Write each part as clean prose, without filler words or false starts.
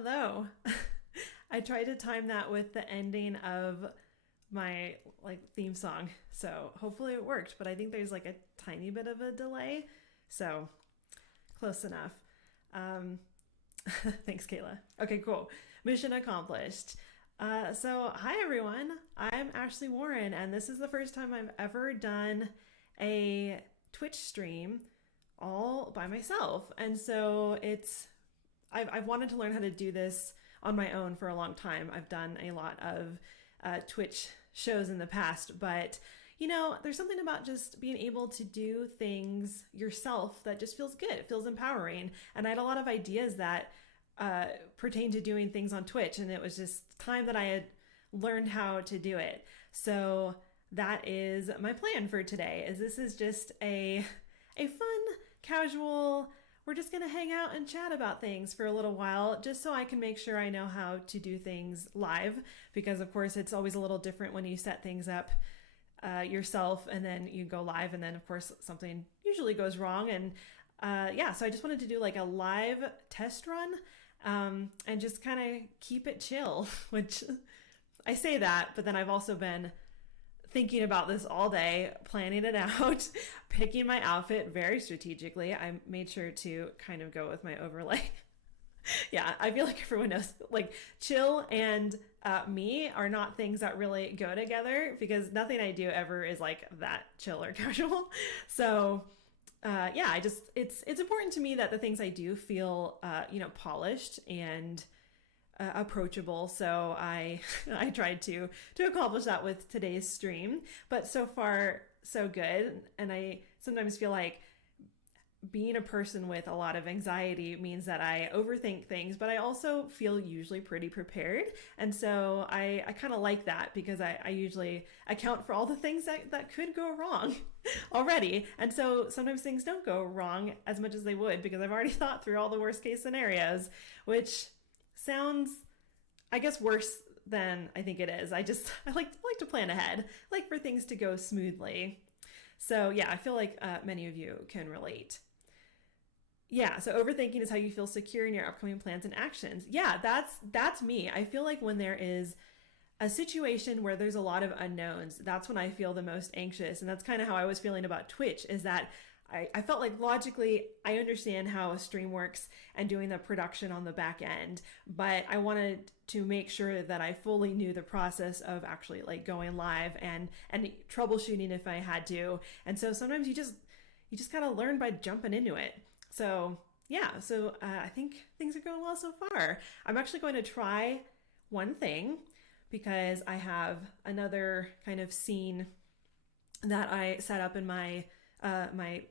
Hello. I tried to time that with the ending of my theme song. So hopefully it worked, but I think there's like a tiny bit of a delay. So close enough. Um, thanks, Kayla. Okay, cool. Mission accomplished. Hi everyone. I'm Ashley Warren, and this is the first time I've ever done a Twitch stream all by myself. And so I've wanted to learn how to do this on my own for a long time. I've done a lot of Twitch shows in the past, but there's something about just being able to do things yourself that just feels good. It feels empowering. And I had a lot of ideas that pertain to doing things on Twitch, and it was just time that I had learned how to do it. So that is my plan for today. Is this is just a fun, casual, we're just going to hang out and chat about things for a little while, just so I can make sure I know how to do things live, because of course it's always a little different when you set things up yourself and then you go live, and then of course something usually goes wrong. And so I just wanted to do like a live test run, and just kind of keep it chill, which I say that, but then I've also been thinking about this all day, planning it out, picking my outfit very strategically. I made sure to kind of go with my overlay. Yeah, I feel like everyone knows, like chill and me are not things that really go together, because nothing I do ever is like that chill or casual. So it's important to me that the things I do feel polished and approachable. So I tried to accomplish that with today's stream, but so far so good. And I sometimes feel like being a person with a lot of anxiety means that I overthink things, but I also feel usually pretty prepared. And so I kind of like that, because I usually account for all the things that could go wrong already. And so sometimes things don't go wrong as much as they would, because I've already thought through all the worst case scenarios, which sounds, I guess, worse than I think it is. I like to plan ahead, I like for things to go smoothly. So yeah, I feel like many of you can relate. Yeah, so overthinking is how you feel secure in your upcoming plans and actions. Yeah, that's me. I feel like when there is a situation where there's a lot of unknowns, that's when I feel the most anxious. And that's kind of how I was feeling about Twitch, is that I felt like logically I understand how a stream works and doing the production on the back end, but I wanted to make sure that I fully knew the process of actually like going live and troubleshooting if I had to. And so sometimes you just gotta learn by jumping into it. So yeah, I think things are going well so far. I'm actually going to try one thing, because I have another kind of scene that I set up in my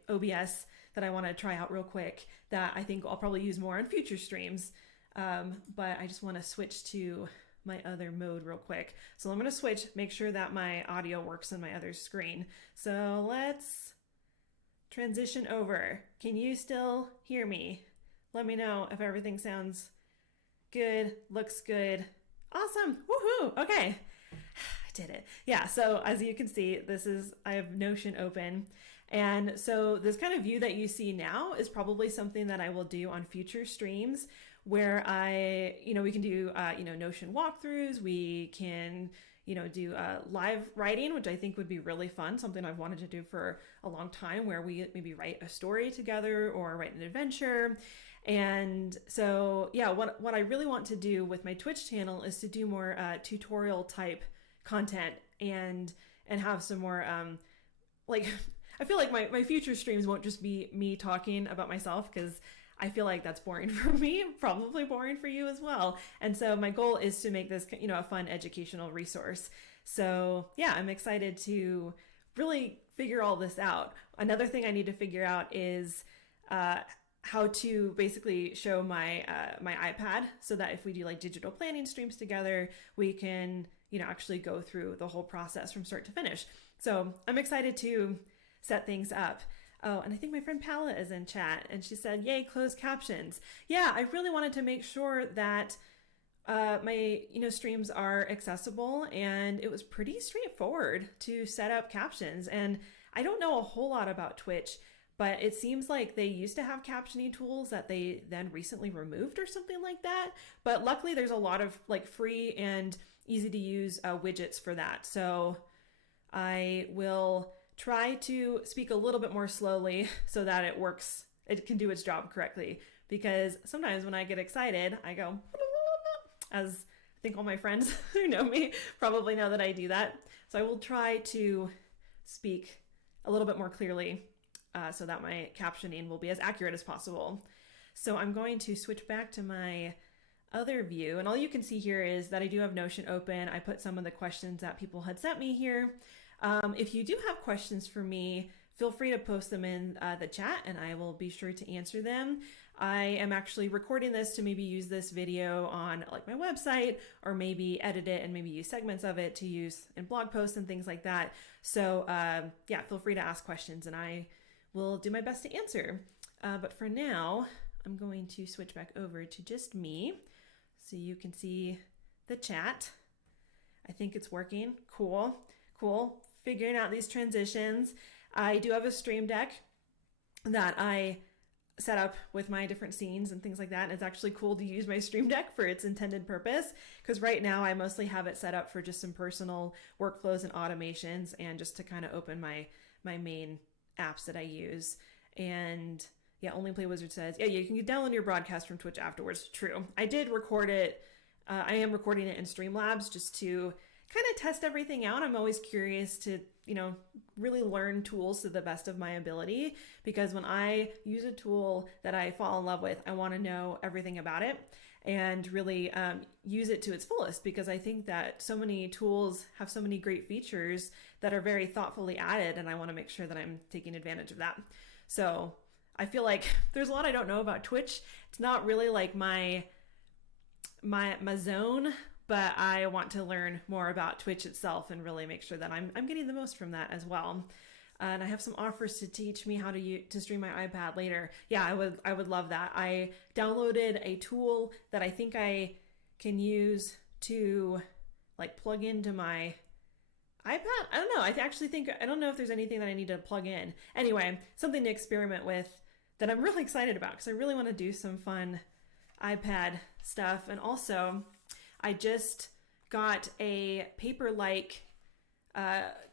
OBS that I want to try out real quick, that I think I'll probably use more on future streams. But I just want to switch to my other mode real quick. So I'm going to switch, make sure that my audio works on my other screen. So let's transition over. Can you still hear me? Let me know if everything sounds good, looks good. Awesome. Woohoo. Okay. I did it. Yeah. So as you can see, I have Notion open. And so this kind of view that you see now is probably something that I will do on future streams, where we can do, Notion walkthroughs. We can, do live writing, which I think would be really fun. Something I've wanted to do for a long time, where we maybe write a story together or write an adventure. And so, yeah, what I really want to do with my Twitch channel is to do more tutorial type content, and have some more I feel like my future streams won't just be me talking about myself, because I feel like that's boring for me, probably boring for you as well. And so my goal is to make this, a fun educational resource. So yeah, I'm excited to really figure all this out. Another thing I need to figure out is how to basically show my my iPad, so that if we do like digital planning streams together, we can actually go through the whole process from start to finish. So I'm excited to set things up. Oh, and I think my friend Paula is in chat, and she said, yay, closed captions. Yeah, I really wanted to make sure that my streams are accessible, and it was pretty straightforward to set up captions. And I don't know a whole lot about Twitch, but it seems like they used to have captioning tools that they then recently removed or something like that. But luckily there's a lot of like free and easy to use widgets for that. So I will try to speak a little bit more slowly so that it works, it can do its job correctly. Because sometimes when I get excited, I go, as I think all my friends who know me probably know that I do that. So I will try to speak a little bit more clearly so that my captioning will be as accurate as possible. So I'm going to switch back to my other view, and all you can see here is that I do have Notion open. I put some of the questions that people had sent me here. If you do have questions for me, feel free to post them in the chat and I will be sure to answer them. I am actually recording this to maybe use this video on like my website, or maybe edit it and maybe use segments of it to use in blog posts and things like that. So yeah, feel free to ask questions and I will do my best to answer. But for now, I'm going to switch back over to just me so you can see the chat. I think it's working. Cool. Figuring out these transitions. I do have a Stream Deck that I set up with my different scenes and things like that. And it's actually cool to use my Stream Deck for its intended purpose, because right now I mostly have it set up for just some personal workflows and automations and just to kind of open my main apps that I use. And yeah, Only Play Wizard says, yeah, you can download your broadcast from Twitch afterwards. True. I did record it. I am recording it in Streamlabs just to kind of test everything out. I'm always curious to, really learn tools to the best of my ability, because when I use a tool that I fall in love with, I want to know everything about it and really use it to its fullest, because I think that so many tools have so many great features that are very thoughtfully added, and I want to make sure that I'm taking advantage of that. So I feel like there's a lot I don't know about Twitch. It's not really like my zone, but I want to learn more about Twitch itself and really make sure that I'm getting the most from that as well. And I have some offers to teach me how to stream my iPad later. Yeah, I would love that. I downloaded a tool that I think I can use to like plug into my iPad. I don't know. I don't know if there's anything that I need to plug in. Anyway, something to experiment with that I'm really excited about, because I really want to do some fun iPad stuff. And also, I just got a paper-like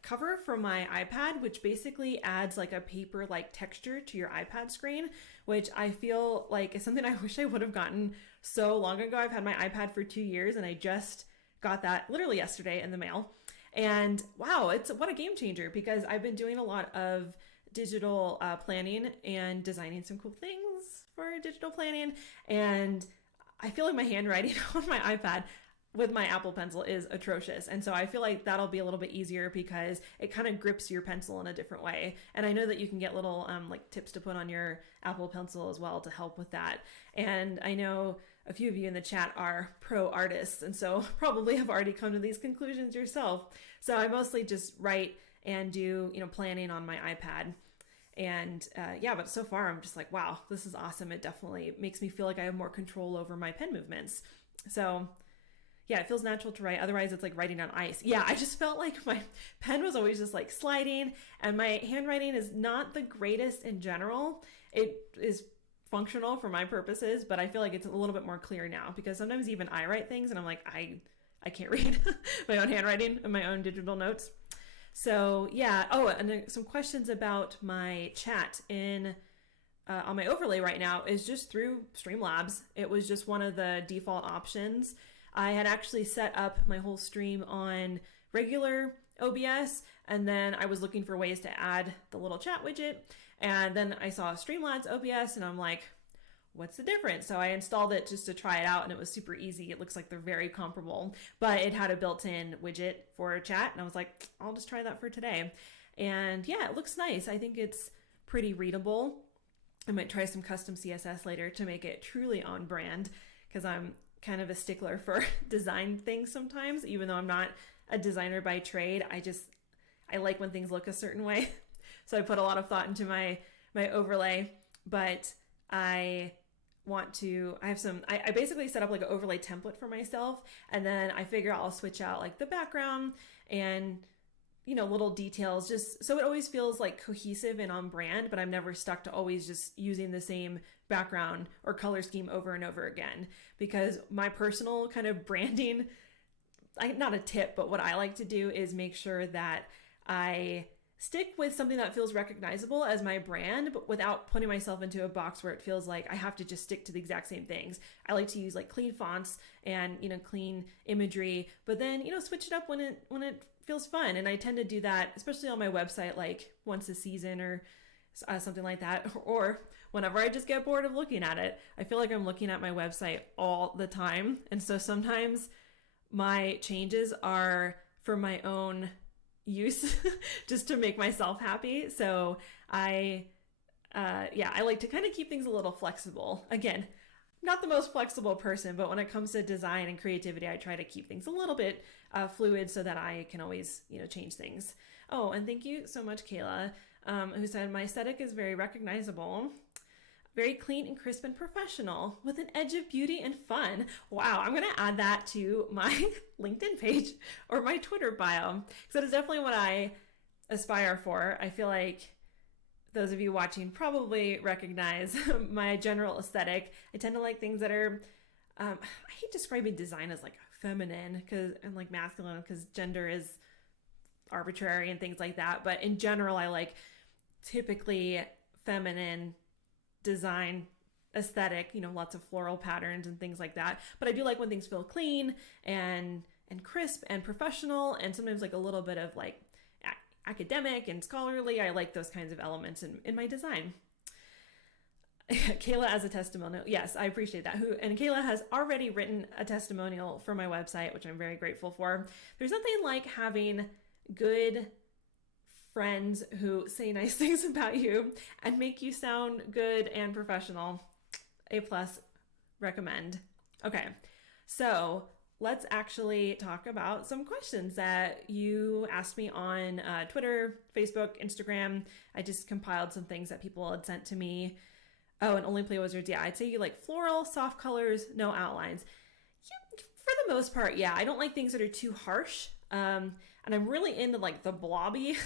cover for my iPad, which basically adds like a paper-like texture to your iPad screen, which I feel like is something I wish I would have gotten so long ago. I've had my iPad for 2 years and I just got that literally yesterday in the mail. And wow, what a game changer, because I've been doing a lot of digital planning and designing some cool things for digital planning. And I feel like my handwriting on my iPad with my Apple Pencil is atrocious. And so I feel like that'll be a little bit easier because it kind of grips your pencil in a different way. And I know that you can get little like tips to put on your Apple Pencil as well to help with that. And I know a few of you in the chat are pro artists, and so probably have already come to these conclusions yourself. So I mostly just write and do, planning on my iPad. And yeah, but so far I'm just like, wow, this is awesome. It definitely makes me feel like I have more control over my pen movements. So yeah, it feels natural to write. Otherwise it's like writing on ice. Yeah, I just felt like my pen was always just like sliding, and my handwriting is not the greatest in general. It is functional for my purposes, but I feel like it's a little bit more clear now, because sometimes even I write things and I'm like, I can't read my own handwriting and my own digital notes. So yeah. Oh, and then some questions about my chat in on my overlay right now is just through Streamlabs. It was just one of the default options. I had actually set up my whole stream on regular OBS, and then I was looking for ways to add the little chat widget, and then I saw Streamlabs OBS and I'm like, what's the difference? So I installed it just to try it out, and it was super easy. It looks like they're very comparable, but it had a built-in widget for chat, and I was like, I'll just try that for today. And yeah, it looks nice. I think it's pretty readable. I might try some custom CSS later to make it truly on brand, because I'm kind of a stickler for design things sometimes, even though I'm not a designer by trade. I like when things look a certain way. So I put a lot of thought into my overlay, but I basically set up like an overlay template for myself, and then I figure I'll switch out like the background and little details, just so it always feels like cohesive and on brand, but I'm never stuck to always just using the same background or color scheme over and over again. Because my personal kind of branding, not a tip, but what I like to do is make sure that I stick with something that feels recognizable as my brand, but without putting myself into a box where it feels like I have to just stick to the exact same things. I like to use like clean fonts and, clean imagery, but then, switch it up when it feels fun. And I tend to do that, especially on my website, like once a season or something like that, or whenever I just get bored of looking at it. I feel like I'm looking at my website all the time. And so sometimes my changes are for my own use, just to make myself happy. So I like to kind of keep things a little flexible. Again, not the most flexible person, but when it comes to design and creativity, I try to keep things a little bit fluid so that I can always, change things. Oh, and thank you so much, Kayla, who said, my aesthetic is very recognizable, very clean and crisp and professional with an edge of beauty and fun. Wow, I'm going to add that to my LinkedIn page or my Twitter bio, because that is definitely what I aspire for. I feel like those of you watching probably recognize my general aesthetic. I tend to like things that are, I hate describing design as like feminine and like masculine, because gender is arbitrary and things like that. But in general, I like typically feminine design aesthetic, lots of floral patterns and things like that. But I do like when things feel clean and crisp and professional, and sometimes like a little bit of like academic and scholarly. I like those kinds of elements in my design. Kayla as a testimonial. Yes, I appreciate that. And Kayla has already written a testimonial for my website, which I'm very grateful for. There's nothing like having good friends who say nice things about you and make you sound good and professional. A+, recommend. Okay, so let's actually talk about some questions that you asked me on Twitter, Facebook, Instagram. I just compiled some things that people had sent to me. Oh, and Only Play Wizards. Yeah, I'd say you like floral, soft colors, no outlines. Yeah, for the most part, yeah. I don't like things that are too harsh. And I'm really into like the blobby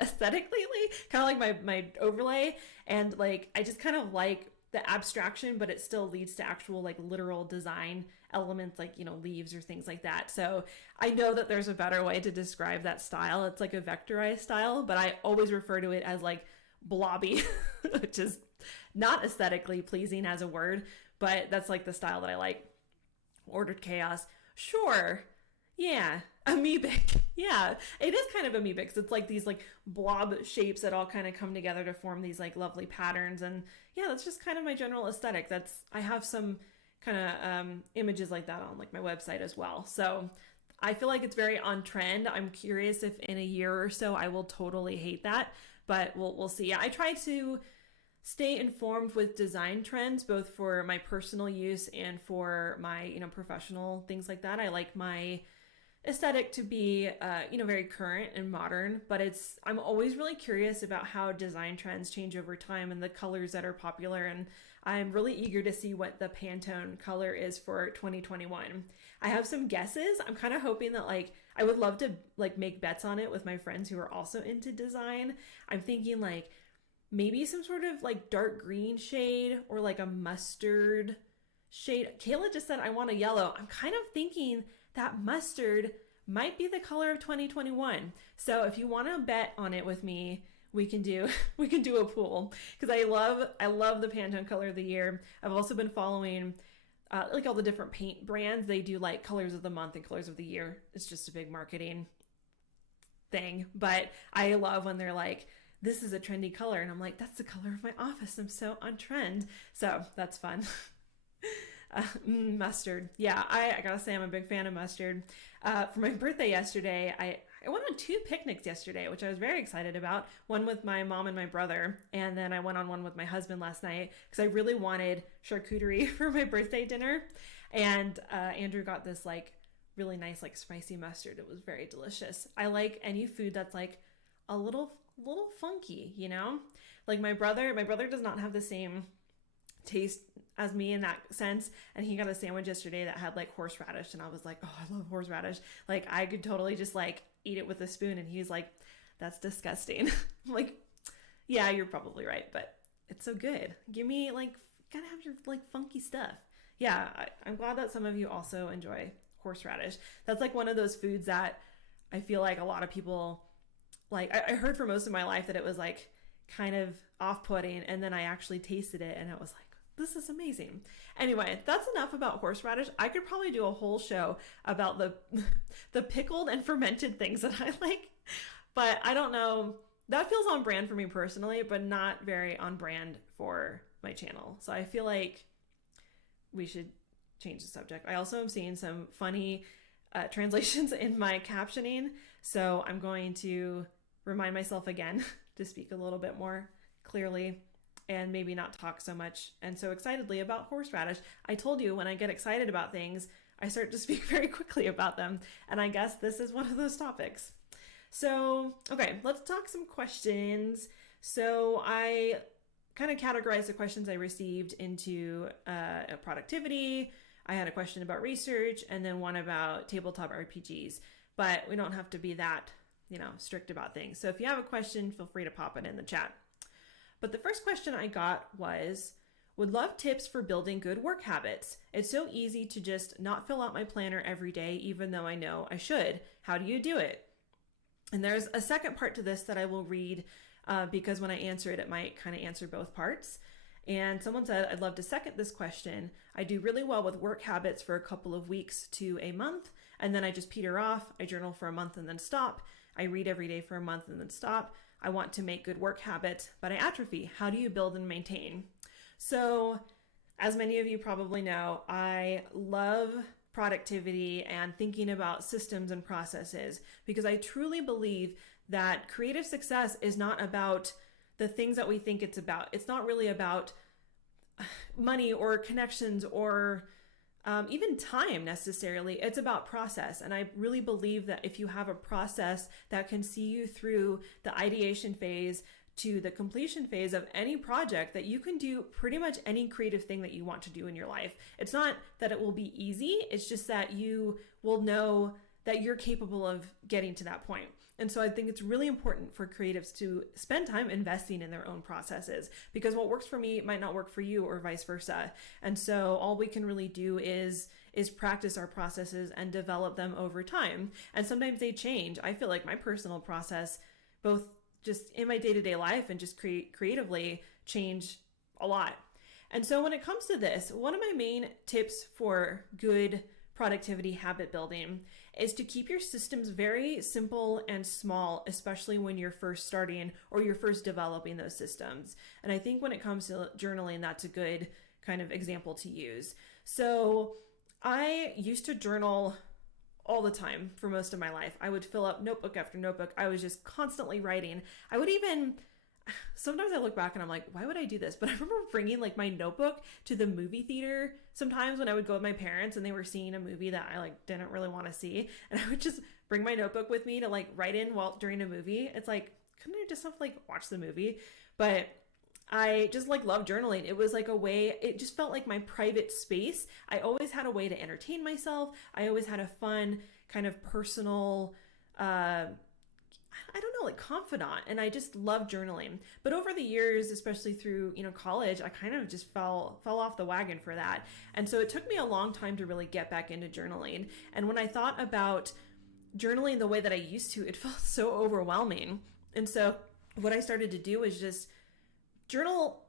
aesthetic lately, kind of like my overlay. And like, I just kind of like the abstraction, but it still leads to actual like literal design elements, like, leaves or things like that. So I know that there's a better way to describe that style. It's like a vectorized style, but I always refer to it as like blobby, which is not aesthetically pleasing as a word, but that's like the style that I like. Ordered chaos. Sure. Yeah. Amoebic. Yeah, it is kind of amoebic, because it's like these like blob shapes that all kind of come together to form these like lovely patterns. And yeah, that's just kind of my general aesthetic. I have some kind of images like that on like my website as well. So I feel like it's very on trend. I'm curious if in a year or so I will totally hate that, but we'll see. I try to stay informed with design trends, both for my personal use and for my, professional things like that. I like my aesthetic to be, very current and modern, but I'm always really curious about how design trends change over time and the colors that are popular. And I'm really eager to see what the Pantone color is for 2021. I have some guesses. I'm kind of hoping that like, I would love to like make bets on it with my friends who are also into design. I'm thinking like maybe some sort of like dark green shade or like a mustard shade. Kayla just said, I want a yellow. I'm kind of thinking that mustard might be the color of 2021. So if you want to bet on it with me, we can do a pool, because I love the Pantone color of the year. I've also been following like all the different paint brands. They do like colors of the month and colors of the year. It's just a big marketing thing, but I love when they're like, this is a trendy color, and I'm like, that's the color of my office. I'm so on trend. So that's fun. Mustard. Yeah, I gotta say I'm a big fan of mustard. For my birthday yesterday, I went on 2 picnics yesterday, which I was very excited about. One with my mom and my brother, and then I went on one with my husband last night because I really wanted charcuterie for my birthday dinner. And Andrew got this like really nice like spicy mustard. It was very delicious. I like any food that's like a little funky, Like my brother does not have the same taste as me in that sense, and he got a sandwich yesterday that had like horseradish, and I was like, oh, I love horseradish. Like I could totally just like eat it with a spoon. And he's like, that's disgusting. I'm like, yeah, you're probably right, but it's so good. Give me like, gotta have your like funky stuff. Yeah, I'm glad that some of you also enjoy horseradish. That's like one of those foods that I feel like a lot of people like. I heard for most of my life that it was like kind of off-putting, and then I actually tasted it and it was like, this is amazing. Anyway, that's enough about horseradish. I could probably do a whole show about the pickled and fermented things that I like, but I don't know. That feels on brand for me personally, but not very on brand for my channel. So I feel like we should change the subject. I also am seeing some funny translations in my captioning, so I'm going to remind myself again to speak a little bit more clearly and maybe not talk so much and so excitedly about horseradish. I told you when I get excited about things, I start to speak very quickly about them, and I guess this is one of those topics. So, okay, let's talk some questions. So I kind of categorized the questions I received into productivity. I had a question about research and then one about tabletop RPGs, but we don't have to be that, strict about things. So if you have a question, feel free to pop it in the chat. But the first question I got was, would love tips for building good work habits. It's so easy to just not fill out my planner every day, even though I know I should. How do you do it? And there's a second part to this that I will read because when I answer it, it might kind of answer both parts. And someone said, I'd love to second this question. I do really well with work habits for a couple of weeks to a month, and then I just peter off. I journal for a month and then stop. I read every day for a month and then stop. I want to make good work habits, but I atrophy. How do you build and maintain? So, as many of you probably know, I love productivity and thinking about systems and processes because I truly believe that creative success is not about the things that we think it's about. It's not really about money or connections or even time necessarily. It's about process. And I really believe that if you have a process that can see you through the ideation phase to the completion phase of any project, that you can do pretty much any creative thing that you want to do in your life. It's not that it will be easy. It's just that you will know that you're capable of getting to that point. And so I think it's really important for creatives to spend time investing in their own processes, because what works for me might not work for you or vice versa. And so all we can really do is practice our processes and develop them over time. And sometimes they change. I feel like my personal process, both just in my day-to-day life and just creatively, change a lot. And so when it comes to this, one of my main tips for good productivity habit building is to keep your systems very simple and small, especially when you're first starting or you're first developing those systems. And I think when it comes to journaling, that's a good kind of example to use. So I used to journal all the time for most of my life. I would fill up notebook after notebook. I was just constantly writing. I would even, sometimes I look back and I'm like, why would I do this? But I remember bringing like my notebook to the movie theater sometimes when I would go with my parents and they were seeing a movie that I like didn't really want to see. And I would just bring my notebook with me to like write in while during a movie. It's like, couldn't I just have like watch the movie? But I just like love journaling. It was like a way, it just felt like my private space. I always had a way to entertain myself. I always had a fun kind of personal, I don't know, like confidant, and I just love journaling. But over the years, especially through, college, I kind of just fell off the wagon for that. And so it took me a long time to really get back into journaling. And when I thought about journaling the way that I used to, it felt so overwhelming. And so what I started to do is just journal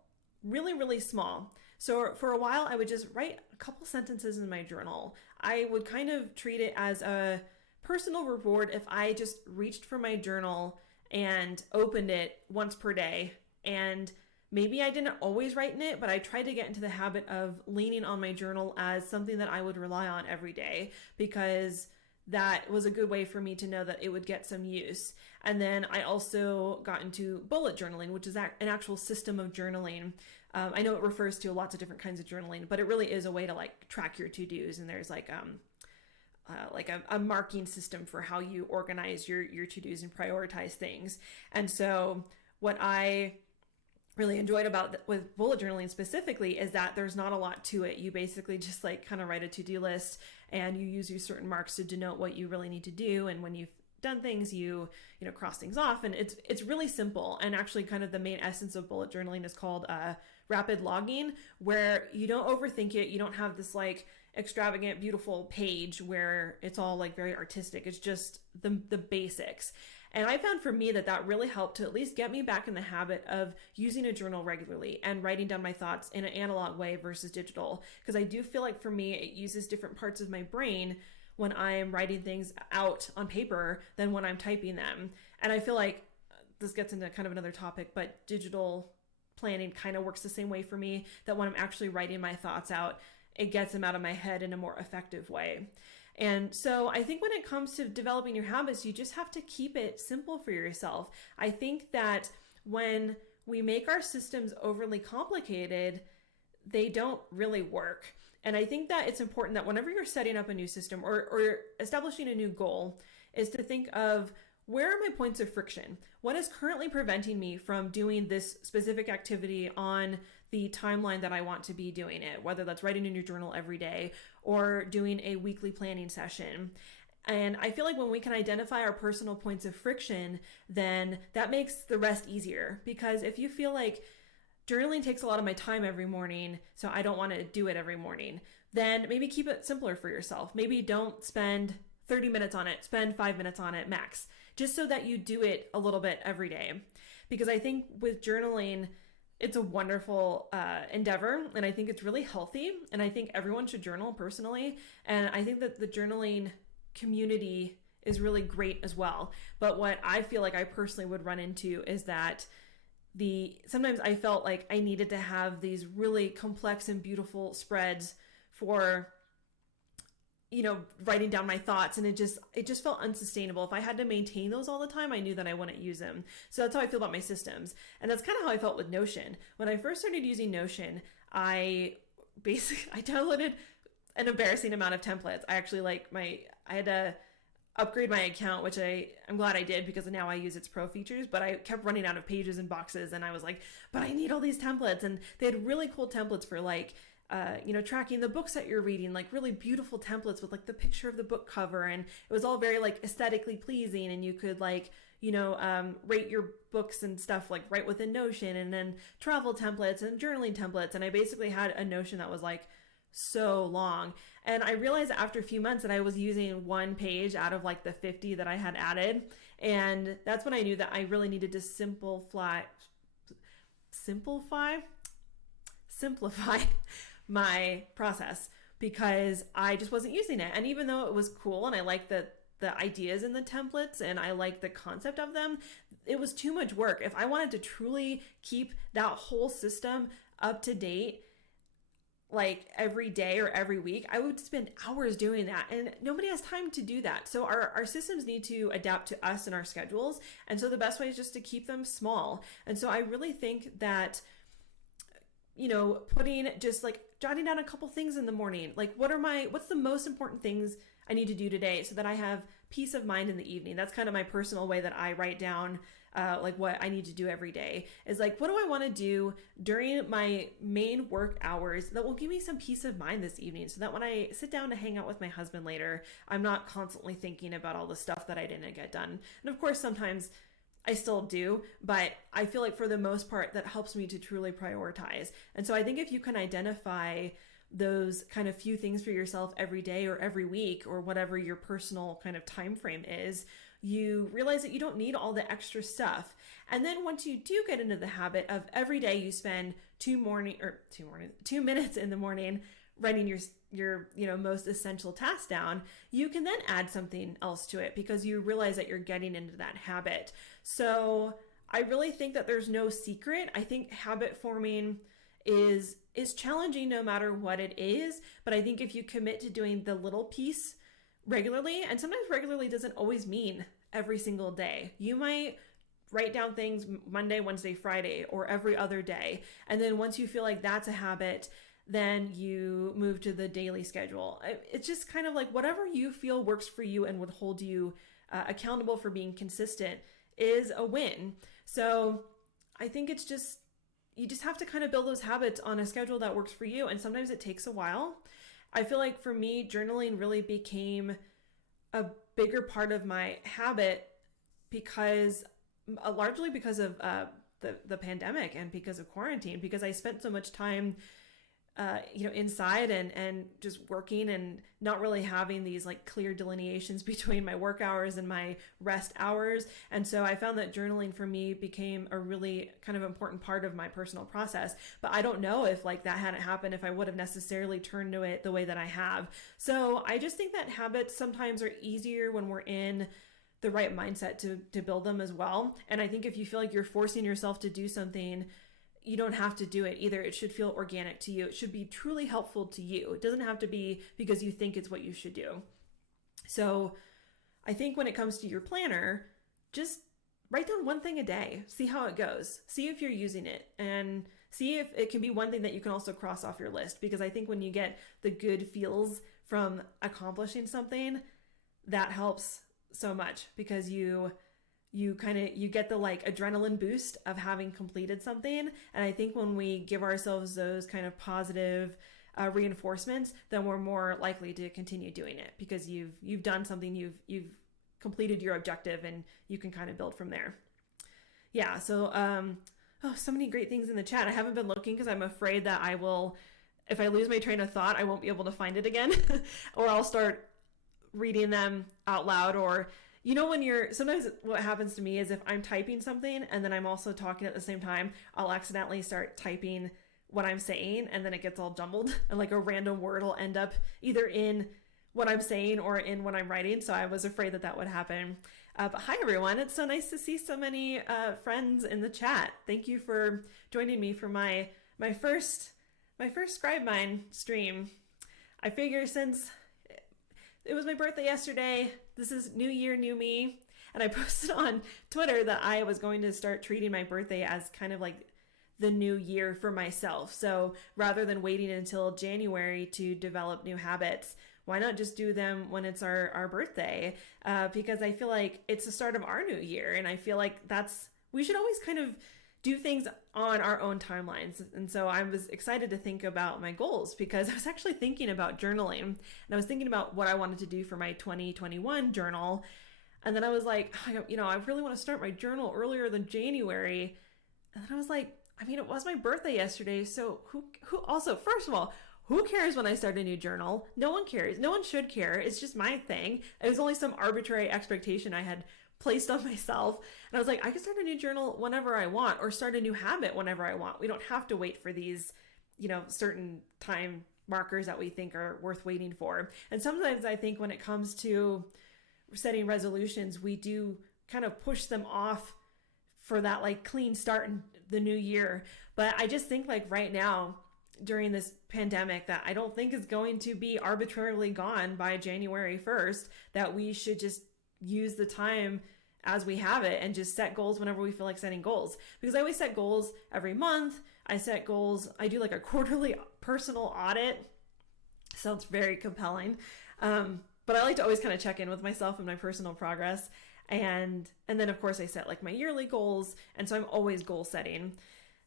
really, really small. So for a while, I would just write a couple sentences in my journal. I would kind of treat it as a personal reward if I just reached for my journal and opened it once per day. And maybe I didn't always write in it, but I tried to get into the habit of leaning on my journal as something that I would rely on every day, because that was a good way for me to know that it would get some use. And then I also got into bullet journaling, which is an actual system of journaling. I know it refers to lots of different kinds of journaling, but it really is a way to like track your to-dos. And there's like a marking system for how you organize your to-dos and prioritize things. And so what I really enjoyed about with bullet journaling specifically is that there's not a lot to it. You basically just like kind of write a to-do list and you use your certain marks to denote what you really need to do. And when you done things, you know, cross things off, and it's really simple. And actually, kind of the main essence of bullet journaling is called rapid logging, where you don't overthink it. You don't have this like extravagant, beautiful page where it's all like very artistic. It's just the basics. And I found for me that that really helped to at least get me back in the habit of using a journal regularly and writing down my thoughts in an analog way versus digital. Because I do feel like for me, it uses different parts of my brain when I'm writing things out on paper than when I'm typing them. And I feel like this gets into kind of another topic, but digital planning kind of works the same way for me, that when I'm actually writing my thoughts out, it gets them out of my head in a more effective way. And so I think when it comes to developing your habits, you just have to keep it simple for yourself. I think that when we make our systems overly complicated, they don't really work. And I think that it's important that whenever you're setting up a new system or establishing a new goal, is to think of, where are my points of friction? What is currently preventing me from doing this specific activity on the timeline that I want to be doing it, whether that's writing in your journal every day or doing a weekly planning session. And I feel like when we can identify our personal points of friction, then that makes the rest easier. Because if you feel like journaling takes a lot of my time every morning, so I don't want to do it every morning, then maybe keep it simpler for yourself. Maybe don't spend 30 minutes on it, spend 5 minutes on it max, just so that you do it a little bit every day. Because I think with journaling, it's a wonderful endeavor, and I think it's really healthy, and I think everyone should journal personally. And I think that the journaling community is really great as well. But what I feel like I personally would run into is that sometimes I felt like I needed to have these really complex and beautiful spreads for, you know, writing down my thoughts, and it just felt unsustainable. If I had to maintain those all the time, I knew that I wouldn't use them. So that's how I feel about my systems. And that's kind of how I felt with Notion. When I first started using Notion, I downloaded an embarrassing amount of templates. I had to upgrade my account, which I'm glad I did, because now I use its pro features, but I kept running out of pages and boxes, and I was like, but I need all these templates. And they had really cool templates for like, you know, tracking the books that you're reading, like really beautiful templates with like the picture of the book cover, and it was all very like aesthetically pleasing, and you could like, you know, rate your books and stuff like right within Notion, and then travel templates and journaling templates. And I basically had a Notion that was like so long, and I realized after a few months that I was using one page out of like the 50 that I had added, and that's when I knew that I really needed to simplify my process, because I just wasn't using it. And even though it was cool and I liked the ideas in the templates and I liked the concept of them, it was too much work. If I wanted to truly keep that whole system up to date, like every day or every week, I would spend hours doing that, and nobody has time to do that. So our systems need to adapt to us and our schedules. And so the best way is just to keep them small. And so I really think that, you know, putting just like jotting down a couple things in the morning, like what's the most important things I need to do today so that I have peace of mind in the evening. That's kind of my personal way that I write down like what I need to do every day, is like, what do I want to do during my main work hours that will give me some peace of mind this evening, so that when I sit down to hang out with my husband later, I'm not constantly thinking about all the stuff that I didn't get done. And of course, sometimes I still do, but I feel like for the most part, that helps me to truly prioritize. And so I think if you can identify those kind of few things for yourself every day or every week or whatever your personal kind of time frame is, you realize that you don't need all the extra stuff. And then once you do get into the habit of every day you spend 2 minutes in the morning writing your most essential tasks down, you can then add something else to it because you realize that you're getting into that habit. So I really think that there's no secret. I think habit forming is challenging no matter what it is, but I think if you commit to doing the little piece regularly, and sometimes regularly doesn't always mean every single day. You might write down things Monday, Wednesday, Friday, or every other day. And then once you feel like that's a habit, then you move to the daily schedule. It's just kind of like whatever you feel works for you and would hold you accountable for being consistent is a win. So I think it's just, you just have to kind of build those habits on a schedule that works for you. And sometimes it takes a while. I feel like for me, journaling really became a bigger part of my habit because largely because of the pandemic and because of quarantine, because I spent so much time inside and just working and not really having these like clear delineations between my work hours and my rest hours. And so I found that journaling for me became a really kind of important part of my personal process. But I don't know if like that hadn't happened, if I would have necessarily turned to it the way that I have. So I just think that habits sometimes are easier when we're in the right mindset to build them as well. And I think if you feel like you're forcing yourself to do something, you don't have to do it either. It should feel organic to you. It should be truly helpful to you. It doesn't have to be because you think it's what you should do. So I think when it comes to your planner, just write down one thing a day. See how it goes. See if you're using it and see if it can be one thing that you can also cross off your list. Because I think when you get the good feels from accomplishing something, that helps so much because you get the like adrenaline boost of having completed something. And I think when we give ourselves those kind of positive reinforcements, then we're more likely to continue doing it because you've done something, you've completed your objective, and you can kind of build from there. Yeah. So, so many great things in the chat. I haven't been looking because I'm afraid that if I lose my train of thought, I won't be able to find it again, or I'll start reading them out loud. Or sometimes what happens to me is if I'm typing something and then I'm also talking at the same time, I'll accidentally start typing what I'm saying and then it gets all jumbled and like a random word will end up either in what I'm saying or in what I'm writing. So I was afraid that would happen. But hi everyone. It's so nice to see so many friends in the chat. Thank you for joining me for my first ScribeMind stream. I figure since it was my birthday yesterday, this is New Year, New Me. And I posted on Twitter that I was going to start treating my birthday as kind of like the new year for myself. So rather than waiting until January to develop new habits, why not just do them when it's our birthday? Because I feel like it's the start of our new year. And I feel like we should always kind of do things on our own timelines. And so I was excited to think about my goals because I was actually thinking about journaling and I was thinking about what I wanted to do for my 2021 journal. And then I was like, I really want to start my journal earlier than January. And then I was like, it was my birthday yesterday. So who also, first of all, who cares when I start a new journal? No one cares. No one should care. It's just my thing. It was only some arbitrary expectation I had placed on myself. And I was like, I can start a new journal whenever I want or start a new habit whenever I want. We don't have to wait for these, certain time markers that we think are worth waiting for. And sometimes I think when it comes to setting resolutions, we do kind of push them off for that like clean start in the new year. But I just think like right now during this pandemic that I don't think is going to be arbitrarily gone by January 1st, that we should just use the time as we have it and just set goals whenever we feel like setting goals. Because I always set goals every month. I set goals. I do like a quarterly personal audit. Sounds very compelling. But I like to always kind of check in with myself and my personal progress. And then of course I set like my yearly goals. And so I'm always goal setting,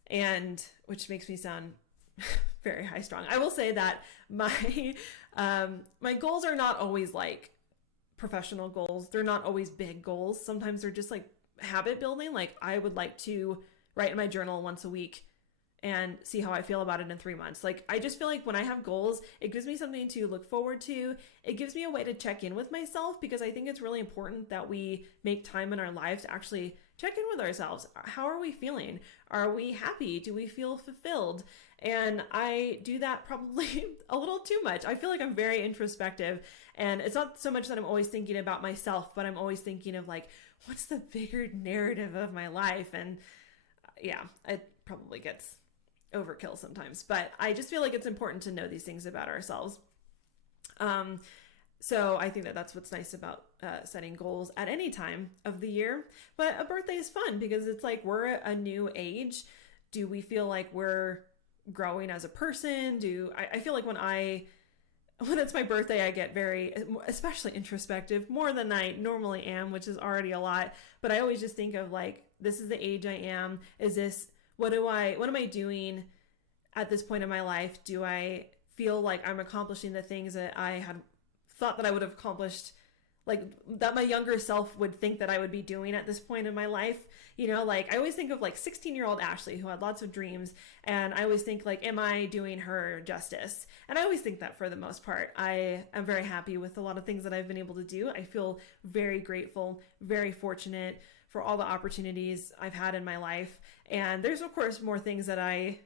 and which makes me sound very high strung. I will say that my goals are not always like professional goals. They're not always big goals. Sometimes they're just like habit building. Like I would like to write in my journal once a week and see how I feel about it in 3 months. Like I just feel like when I have goals, it gives me something to look forward to. It gives me a way to check in with myself because I think it's really important that we make time in our lives to actually check in with ourselves. How are we feeling? Are we happy? Do we feel fulfilled? And I do that probably a little too much. I feel like I'm very introspective, and it's not so much that I'm always thinking about myself, but I'm always thinking of like, what's the bigger narrative of my life? And yeah, it probably gets overkill sometimes, but I just feel like it's important to know these things about ourselves. So I think that that's what's nice about setting goals at any time of the year. But a birthday is fun because it's like we're a new age. Do we feel like we're growing as a person? I feel like when it's my birthday, I get very, especially introspective, more than I normally am, which is already a lot. But I always just think of like, this is the age I am. What am I doing at this point in my life? Do I feel like I'm accomplishing the things that I had thought that I would have accomplished like that my younger self would think that I would be doing at this point in my life. You know, like I always think of like 16-year-old Ashley who had lots of dreams, and I always think like, am I doing her justice? And I always think that for the most part. I am very happy with a lot of things that I've been able to do. I feel very grateful, very fortunate for all the opportunities I've had in my life. And there's of course more things that I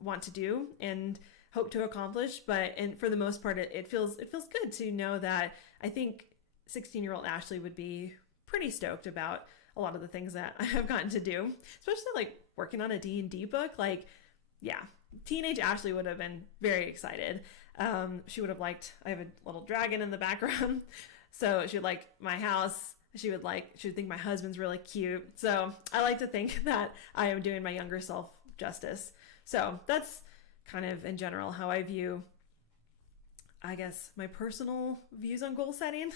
want to do and hope to accomplish, but and for the most part it feels good to know that I think 16-year-old Ashley would be pretty stoked about a lot of the things that I have gotten to do, especially like working on a D&D book. Like, yeah, teenage Ashley would have been very excited. She would have liked, I have a little dragon in the background. So she would like my house. She would think my husband's really cute. So I like to think that I am doing my younger self justice. So that's kind of in general how I view, I guess, my personal views on goal setting.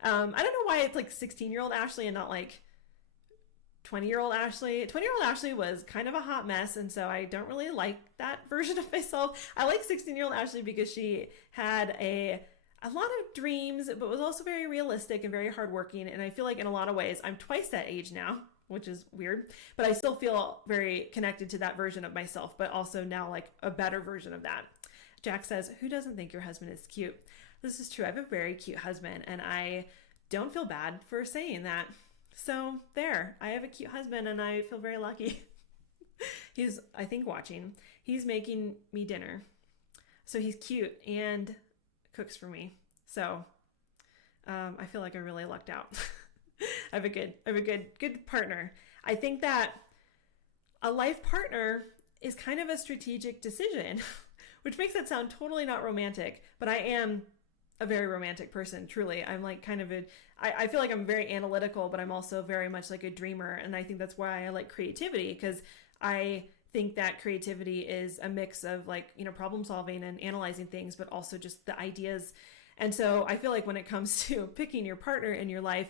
I don't know why it's like 16-year-old Ashley and not like 20-year-old Ashley. 20-year-old Ashley was kind of a hot mess, and so I don't really like that version of myself. I like 16-year-old Ashley because she had a lot of dreams, but was also very realistic and very hardworking. And I feel like in a lot of ways, I'm twice that age now, which is weird, but I still feel very connected to that version of myself, but also now like a better version of that. Jack says, who doesn't think your husband is cute? This is true. I have a very cute husband, and I don't feel bad for saying that. So there, I have a cute husband, and I feel very lucky. He's, I think, watching. He's making me dinner. So he's cute and cooks for me. So I feel like I really lucked out. I have a good partner. I think that a life partner is kind of a strategic decision, which makes it sound totally not romantic, but I am a very romantic person, truly. I'm like kind of I feel like I'm very analytical, but I'm also very much like a dreamer. And I think that's why I like creativity, because I think that creativity is a mix of like, you know, problem solving and analyzing things, but also just the ideas. And so I feel like when it comes to picking your partner in your life,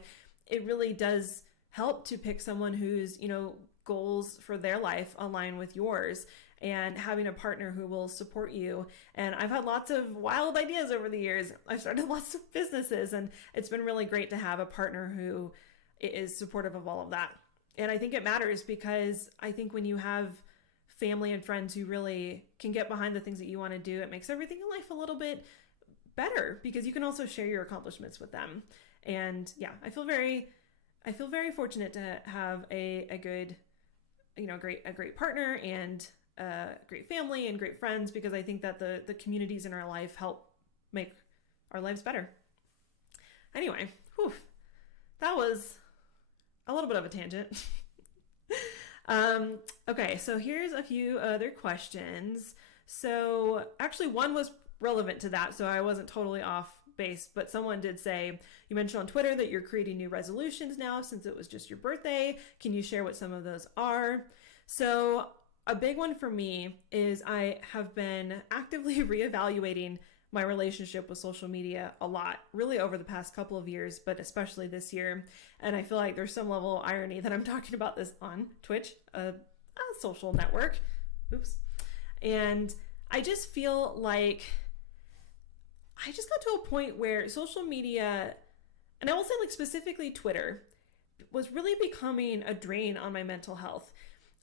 it really does help to pick someone whose, you know, goals for their life align with yours, and having a partner who will support you. And I've had lots of wild ideas over the years. I've started lots of businesses, and it's been really great to have a partner who is supportive of all of that. And I think it matters, because I think when you have family and friends who really can get behind the things that you want to do, it makes everything in life a little bit better, because you can also share your accomplishments with them. And yeah, I feel very fortunate to have a good, you know, a great partner and great family and great friends, because I think that the communities in our life help make our lives better. Anyway, that was a little bit of a tangent. Okay, so here's a few other questions. So actually one was relevant to that, so I wasn't totally off base, but someone did say, you mentioned on Twitter that you're creating new resolutions now since it was just your birthday. Can you share what some of those are? So a big one for me is I have been actively reevaluating my relationship with social media a lot, really over the past couple of years, but especially this year. And I feel like there's some level of irony that I'm talking about this on Twitch, a social network. Oops. And I just feel like I just got to a point where social media, and I will say like specifically Twitter, was really becoming a drain on my mental health.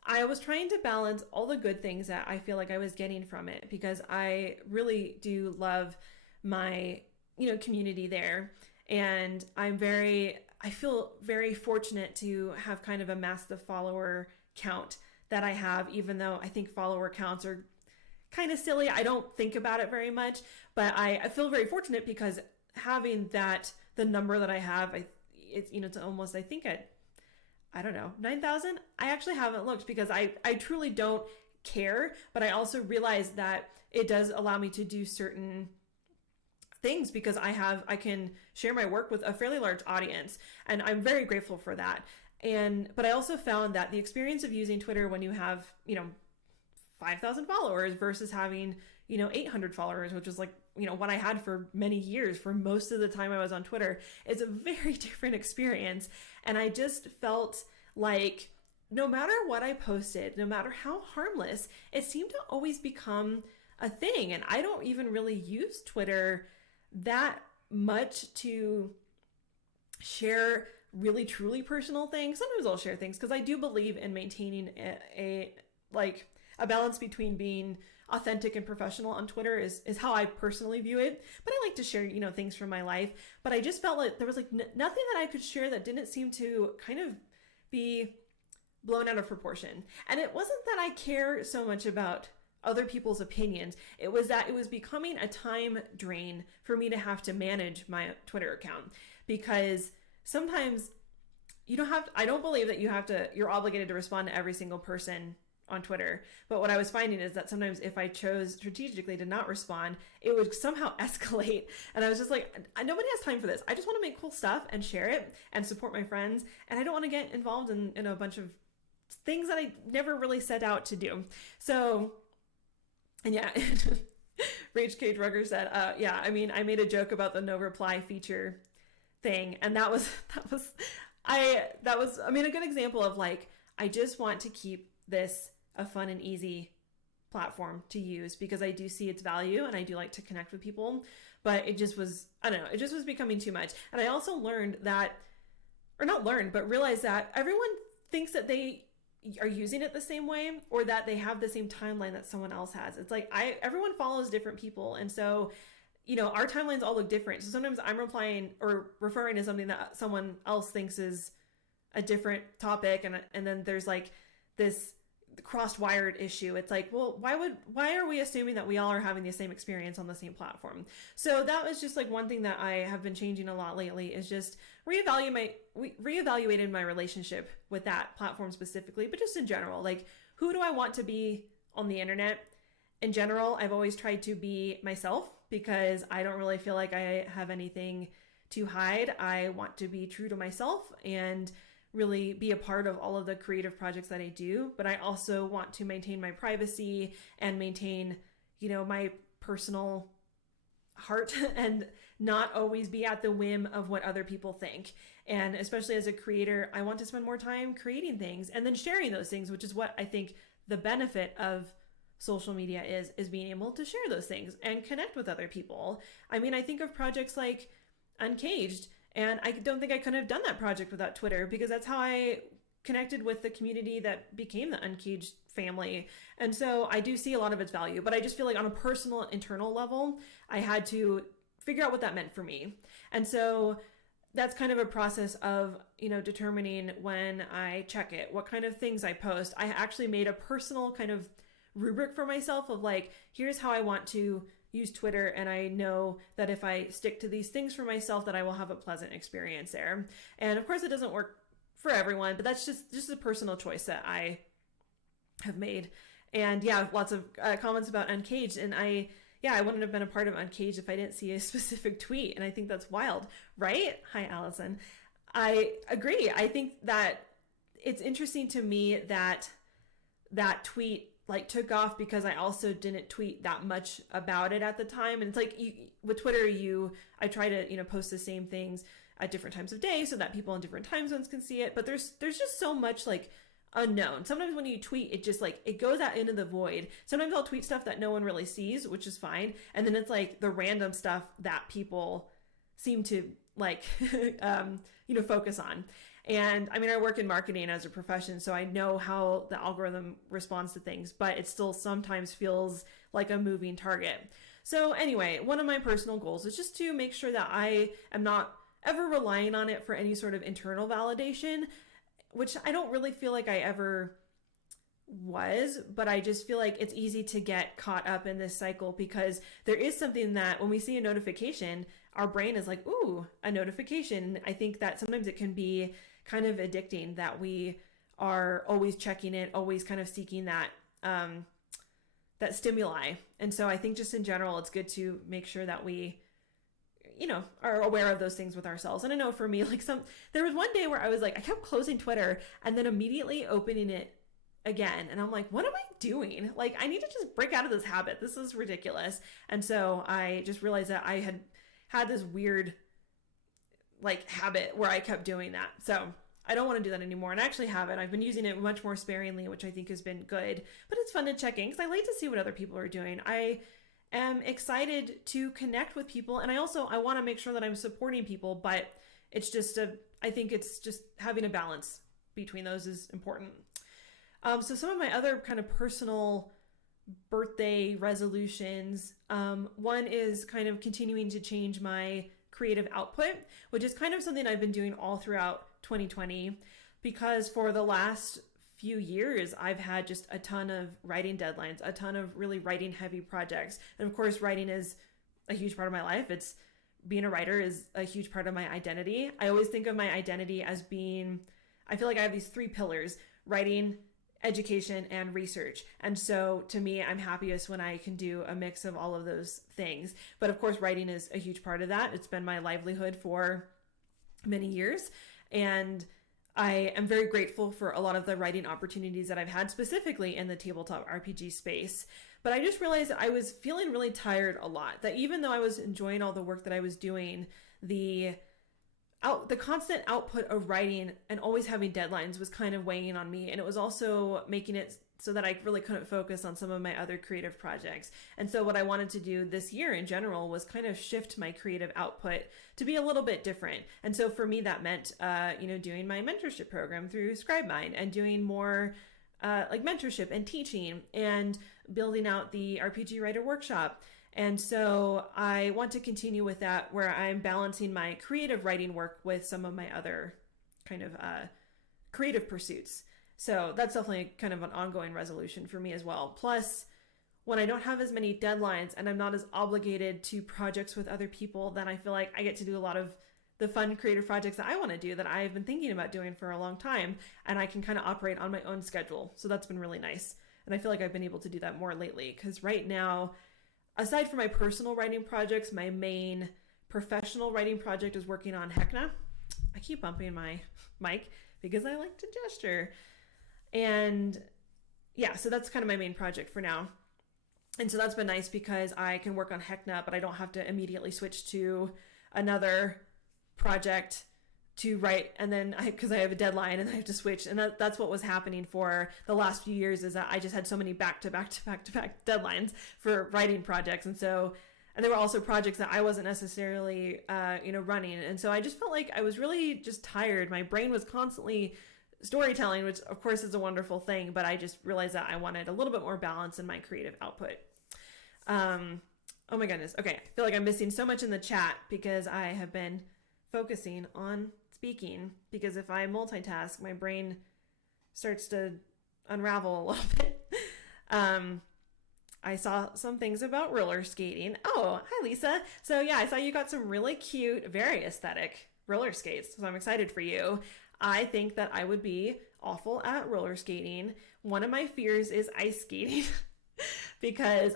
I was trying to balance all the good things that I feel like I was getting from it, because I really do love my, you know, community there. And I feel very fortunate to have kind of amassed the follower count that I have, even though I think follower counts are kind of silly. I don't think about it very much, but I feel very fortunate because having that, the number that I have, it's, you know, it's almost, I think I don't know, 9,000. I actually haven't looked because I truly don't care, but I also realize that it does allow me to do certain things because I can share my work with a fairly large audience, and I'm very grateful for that. But I also found that the experience of using Twitter when you have, you know, 5,000 followers versus having, you know, 800 followers, which is like, you know, what I had for many years, for most of the time I was on Twitter, is a very different experience. And I just felt like no matter what I posted, no matter how harmless, it seemed to always become a thing. And I don't even really use Twitter that much to share really truly personal things. Sometimes I'll share things because I do believe in maintaining a balance between being authentic and professional on Twitter is how I personally view it. But I like to share, things from my life. But I just felt like there was like nothing that I could share that didn't seem to kind of be blown out of proportion. And it wasn't that I care so much about other people's opinions. It was that it was becoming a time drain for me to have to manage my Twitter account, because sometimes I don't believe that you're obligated to respond to every single person on Twitter. But what I was finding is that sometimes if I chose strategically to not respond, it would somehow escalate. And I was just like, nobody has time for this. I just want to make cool stuff and share it and support my friends. And I don't want to get involved in a bunch of things that I never really set out to do. So, and yeah, Rage Cage Rugger said, I made a joke about the no reply feature thing. And that was a good example of like, I just want to keep this a fun and easy platform to use because I do see its value and I do like to connect with people. But it just was becoming too much. And I also learned realized that everyone thinks that they are using it the same way or that they have the same timeline that someone else has. It's like everyone follows different people. And so, our timelines all look different. So sometimes I'm replying or referring to something that someone else thinks is a different topic. And then there's like this cross-wired issue. It's like, well, why are we assuming that we all are having the same experience on the same platform? So that was just like one thing that I have been changing a lot lately, is just reevaluating my relationship with that platform specifically, but just in general, like, who do I want to be on the internet? In general, I've always tried to be myself because I don't really feel like I have anything to hide. I want to be true to myself and really be a part of all of the creative projects that I do, but I also want to maintain my privacy and maintain, my personal heart and not always be at the whim of what other people think. And especially as a creator, I want to spend more time creating things and then sharing those things, which is what I think the benefit of social media is being able to share those things and connect with other people. I mean, I think of projects like Uncaged, and I don't think I could have done that project without Twitter, because that's how I connected with the community that became the Uncaged family. And so I do see a lot of its value, but I just feel like on a personal, internal level, I had to figure out what that meant for me. And so that's kind of a process of, determining when I check it, what kind of things I post. I actually made a personal kind of rubric for myself of like, here's how I want to use Twitter, and I know that if I stick to these things for myself that I will have a pleasant experience there. And of course it doesn't work for everyone, but that's just a personal choice that I have made. And yeah, lots of comments about Uncaged, and I wouldn't have been a part of Uncaged if I didn't see a specific tweet, and I think that's wild, right? Hi, Allison. I agree. I think that it's interesting to me that tweet like took off because I also didn't tweet that much about it at the time. And it's like with Twitter, I try to, post the same things at different times of day so that people in different time zones can see it. But there's just so much like unknown. Sometimes when you tweet, it just like, it goes out into the void. Sometimes I'll tweet stuff that no one really sees, which is fine. And then it's like the random stuff that people seem to like, focus on. And I mean, I work in marketing as a profession, so I know how the algorithm responds to things, but it still sometimes feels like a moving target. So anyway, one of my personal goals is just to make sure that I am not ever relying on it for any sort of internal validation, which I don't really feel like I ever was, but I just feel like it's easy to get caught up in this cycle because there is something that when we see a notification, our brain is like, ooh, a notification. I think that sometimes it can be kind of addicting that we are always checking it, always kind of seeking that that stimuli. And so I think just in general, it's good to make sure that we, are aware of those things with ourselves. And I know for me, like there was one day where I was like, I kept closing Twitter and then immediately opening it again. And I'm like, what am I doing? Like, I need to just break out of this habit. This is ridiculous. And so I just realized that I had this weird like habit where I kept doing that. So I don't want to do that anymore. And I actually haven't. I've been using it much more sparingly, which I think has been good, but it's fun to check in because I like to see what other people are doing. I am excited to connect with people. And I want to make sure that I'm supporting people, but it's just I think it's just having a balance between those is important. So some of my other kind of personal birthday resolutions, one is kind of continuing to change my creative output, which is kind of something I've been doing all throughout 2020, because for the last few years I've had just a ton of writing deadlines, a ton of really writing heavy projects. And of course, writing is a huge part of my life. It's being a writer is a huge part of my identity. I always think of my identity as being, I feel like I have these three pillars: writing, education, and research. And so to me, I'm happiest when I can do a mix of all of those things. But of course, writing is a huge part of that. It's been my livelihood for many years. And I am very grateful for a lot of the writing opportunities that I've had, specifically in the tabletop RPG space. But I just realized that I was feeling really tired a lot, that even though I was enjoying all the work that I was doing, the constant output of writing and always having deadlines was kind of weighing on me. And it was also making it so that I really couldn't focus on some of my other creative projects. And so what I wanted to do this year in general was kind of shift my creative output to be a little bit different. And so for me, that meant, doing my mentorship program through ScribeMind, and doing more like mentorship and teaching, and building out the RPG Writer Workshop. And so I want to continue with that, where I'm balancing my creative writing work with some of my other kind of creative pursuits. So that's definitely kind of an ongoing resolution for me as well. Plus, when I don't have as many deadlines and I'm not as obligated to projects with other people, then I feel like I get to do a lot of the fun creative projects that I want to do, that I've been thinking about doing for a long time, and I can kind of operate on my own schedule. So that's been really nice. And I feel like I've been able to do that more lately, because right now, aside from my personal writing projects, my main professional writing project is working on Heckna. I keep bumping my mic because I like to gesture. And yeah, so that's kind of my main project for now. And so that's been nice because I can work on Heckna, but I don't have to immediately switch to another project to write, and then because I have a deadline and I have to switch. And that's what was happening for the last few years, is that I just had so many back-to-back deadlines for writing projects. And there were also projects that I wasn't necessarily, running. And so I just felt like I was really just tired. My brain was constantly storytelling, which of course is a wonderful thing, but I just realized that I wanted a little bit more balance in my creative output. Oh my goodness. Okay. I feel like I'm missing so much in the chat because I have been focusing on speaking, because if I multitask, my brain starts to unravel a little bit. I saw some things about roller skating. Oh, hi Lisa. So yeah, I saw you got some really cute, very aesthetic roller skates. So I'm excited for you. I think that I would be awful at roller skating. One of my fears is ice skating because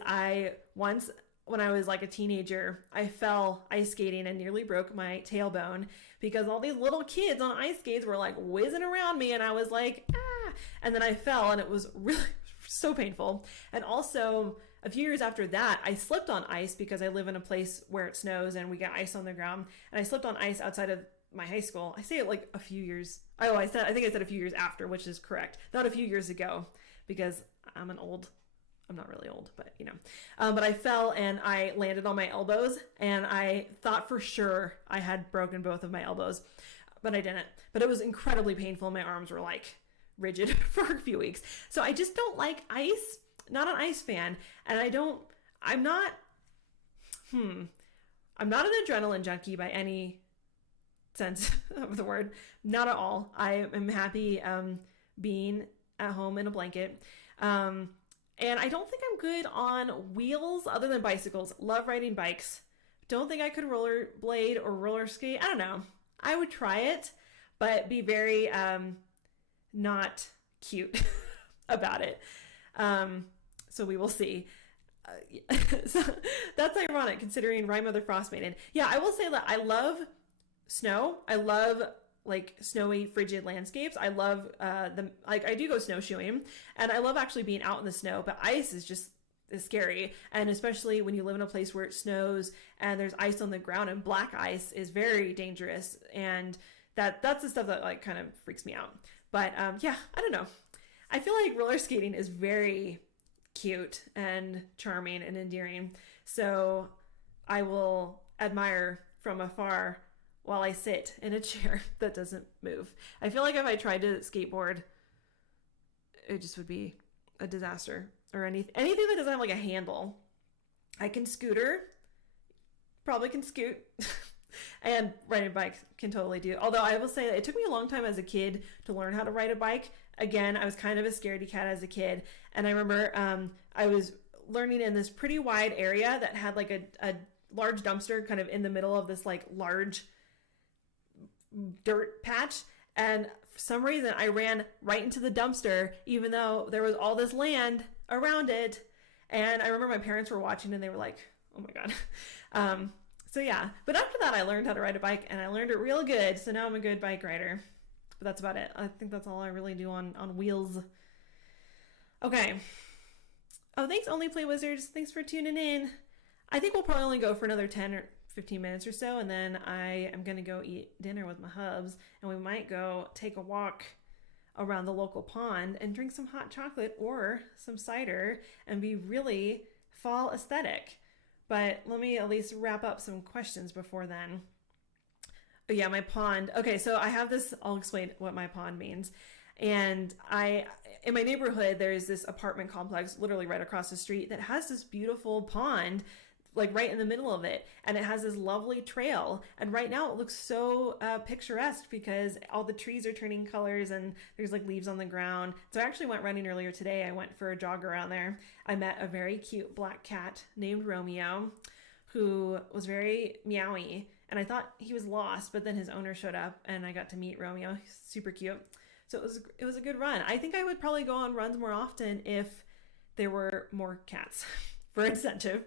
when I was like a teenager, I fell ice skating and nearly broke my tailbone because all these little kids on ice skates were like whizzing around me, and I was like, ah, and then I fell, and it was really so painful. And also a few years after that, I slipped on ice because I live in a place where it snows and we get ice on the ground, and I slipped on ice outside of my high school. I say it like a few years. Oh, I think I said a few years after, which is correct. Not a few years ago, because I'm not really old, but but I fell and I landed on my elbows, and I thought for sure I had broken both of my elbows, but I didn't. But it was incredibly painful. My arms were like rigid for a few weeks. So I just don't like ice. Not an ice fan. And I'm not an adrenaline junkie by any sense of the word. Not at all. I am happy being at home in a blanket. And I don't think I'm good on wheels other than bicycles. Love riding bikes. Don't think I could rollerblade or roller skate. I don't know. I would try it, but be very not cute about it. So we will see. So that's ironic considering Rye Mother Frost Maiden. Yeah, I will say that I love snow. I love like snowy, frigid landscapes. I love I do go snowshoeing, and I love actually being out in the snow, but ice is scary. And especially when you live in a place where it snows and there's ice on the ground, and black ice is very dangerous. And that's the stuff that like kind of freaks me out. But yeah, I don't know. I feel like roller skating is very cute and charming and endearing. So I will admire from afar while I sit in a chair that doesn't move. I feel like if I tried to skateboard, it just would be a disaster. Or anything that doesn't have like a handle. I can scooter, probably can scoot, and riding a bike can totally do. Although I will say that it took me a long time as a kid to learn how to ride a bike. Again, I was kind of a scaredy cat as a kid, and I remember I was learning in this pretty wide area that had like a large dumpster kind of in the middle of this like large dirt patch, and for some reason I ran right into the dumpster even though there was all this land around it. And I remember my parents were watching and they were like, oh my god. So yeah, but after that I learned how to ride a bike and I learned it real good, so now I'm a good bike rider. But that's about it. I think that's all I really do on wheels. Okay. Oh, thanks Only Play Wizards. Thanks for tuning in. I think we'll probably only go for another 10 or 15 minutes or so, and then I am going to go eat dinner with my hubs, and we might go take a walk around the local pond and drink some hot chocolate or some cider and be really fall aesthetic. But let me at least wrap up some questions before then. Oh yeah, my pond. Okay, so I have this, I'll explain what my pond means. And in my neighborhood, there's this apartment complex literally right across the street that has this beautiful pond like right in the middle of it, and it has this lovely trail, and right now it looks so picturesque because all the trees are turning colors and there's like leaves on the ground. So I actually went running earlier today. I went for a jog around there. I met a very cute black cat named Romeo who was very meowy, and I thought he was lost, but then his owner showed up and I got to meet Romeo. He's super cute. So it was a good run. I think I would probably go on runs more often if there were more cats for incentive.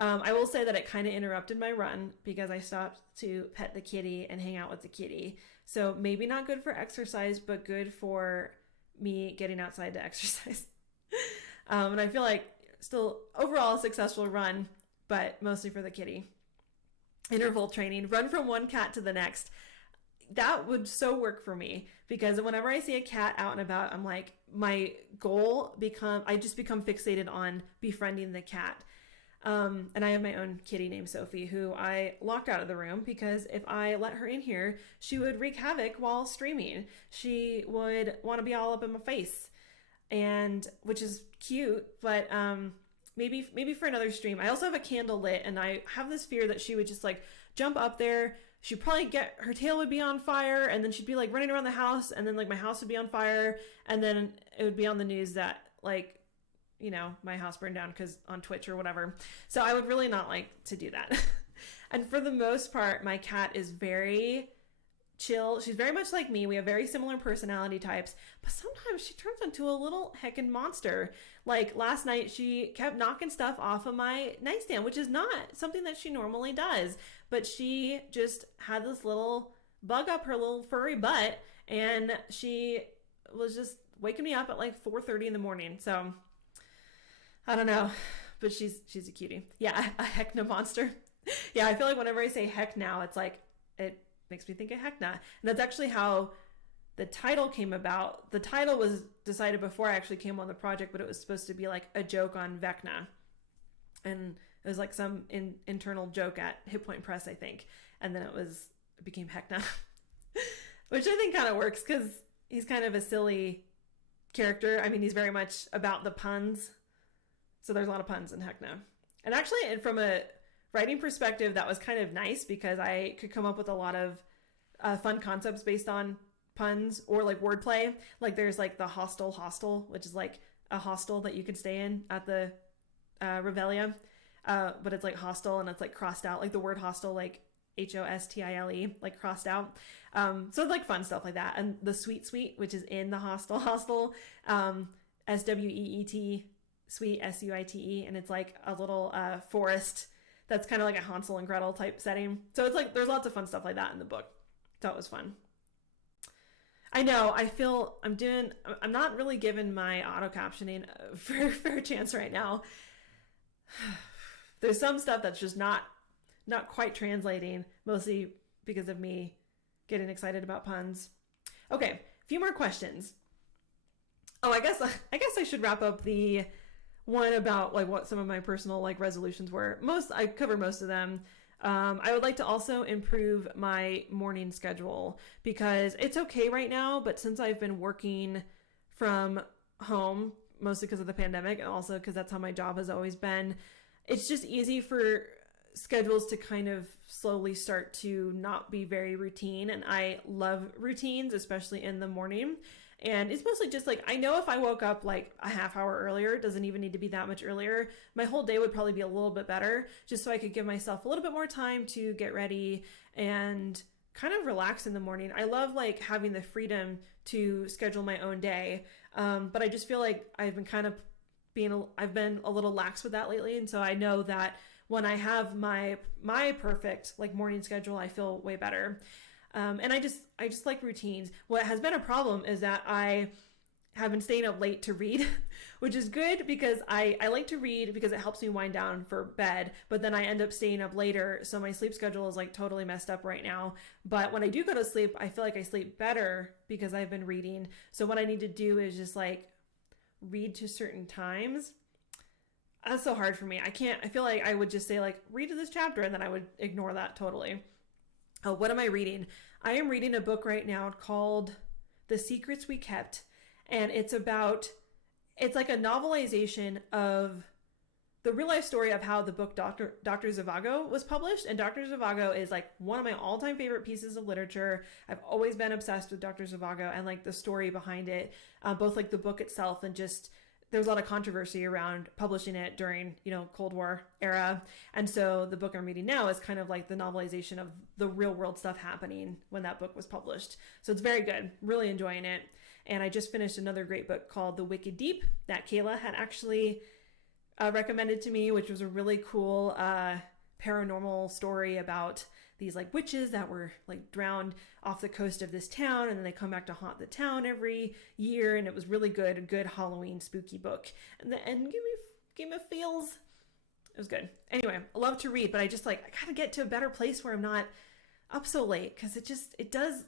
I will say that it kind of interrupted my run because I stopped to pet the kitty and hang out with the kitty. So maybe not good for exercise, but good for me getting outside to exercise. And I feel like still overall a successful run, but mostly for the kitty. Interval training, run from one cat to the next. That would so work for me because whenever I see a cat out and about, I'm like, my goal I just become fixated on befriending the cat. And I have my own kitty named Sophie who I locked out of the room because if I let her in here, she would wreak havoc while streaming. She would want to be all up in my face, and which is cute, but maybe for another stream. I also have a candle lit, and I have this fear that she would just like jump up there. She'd probably her tail would be on fire, and then she'd be like running around the house, and then like my house would be on fire, and then it would be on the news that like, you know, my house burned down because on Twitch or whatever. So I would really not like to do that. And for the most part, my cat is very chill. She's very much like me. We have very similar personality types, but sometimes she turns into a little heckin' monster. Like last night, she kept knocking stuff off of my nightstand, which is not something that she normally does, but she just had this little bug up her little furry butt, and she was just waking me up at like 4:30 in the morning. So I don't know, but she's a cutie. Yeah, a Heckna monster. Yeah, I feel like whenever I say heck now, it's like, it makes me think of Heckna. And that's actually how the title came about. The title was decided before I actually came on the project, but it was supposed to be like a joke on Vecna. And it was like some internal joke at Hit Point Press, I think. And then it became Heckna, which I think kind of works because he's kind of a silly character. I mean, he's very much about the puns. So there's a lot of puns in Heckna. And actually, from a writing perspective, that was kind of nice because I could come up with a lot of fun concepts based on puns or like wordplay. Like there's like the hostel, which is like a hostel that you could stay in at the Revelia. But it's like hostel and it's like crossed out, like the word hostel, like HOSTILE, like crossed out. So like fun stuff like that. And the sweet, which is in the hostel, SWEET, sweet, SUITE, and it's like a little forest that's kind of like a Hansel and Gretel type setting. So it's like there's lots of fun stuff like that in the book. So it was fun. I know, I'm not really giving my auto captioning a fair chance right now. There's some stuff that's just not quite translating, mostly because of me getting excited about puns. Okay, a few more questions. Oh, I guess I should wrap up the one about like what some of my personal like resolutions were. I cover most of them. I would like to also improve my morning schedule because it's okay right now, but since I've been working from home, mostly because of the pandemic and also because that's how my job has always been, it's just easy for schedules to kind of slowly start to not be very routine. And I love routines, especially in the morning. And it's mostly just like, I know if I woke up like a half hour earlier, it doesn't even need to be that much earlier, my whole day would probably be a little bit better, just so I could give myself a little bit more time to get ready and kind of relax in the morning. I love like having the freedom to schedule my own day. But I just feel like I've been a little lax with that lately. And so I know that when I have my perfect like morning schedule, I feel way better. And I just like routines. What has been a problem is that I have been staying up late to read, which is good because I like to read because it helps me wind down for bed, but then I end up staying up later. So my sleep schedule is like totally messed up right now. But when I do go to sleep, I feel like I sleep better because I've been reading. So what I need to do is just like read to certain times. That's so hard for me. I feel like I would just say like, read to this chapter, and then I would ignore that totally. Oh, what am I reading? I am reading a book right now called The Secrets We Kept. And it's like a novelization of the real life story of how the book Dr. Zhivago was published. And Dr. Zhivago is like one of my all-time favorite pieces of literature. I've always been obsessed with Dr. Zhivago and like the story behind it, both like the book itself and just there was a lot of controversy around publishing it during, Cold War era. And so the book I'm reading now is kind of like the novelization of the real world stuff happening when that book was published. So it's very good, really enjoying it. And I just finished another great book called The Wicked Deep that Kayla had actually recommended to me, which was a really cool paranormal story about these like witches that were like drowned off the coast of this town, and then they come back to haunt the town every year. And it was really good, a good Halloween spooky book. And the end gave me feels. It was good. Anyway, I love to read, but I gotta get to a better place where I'm not up so late, because it does,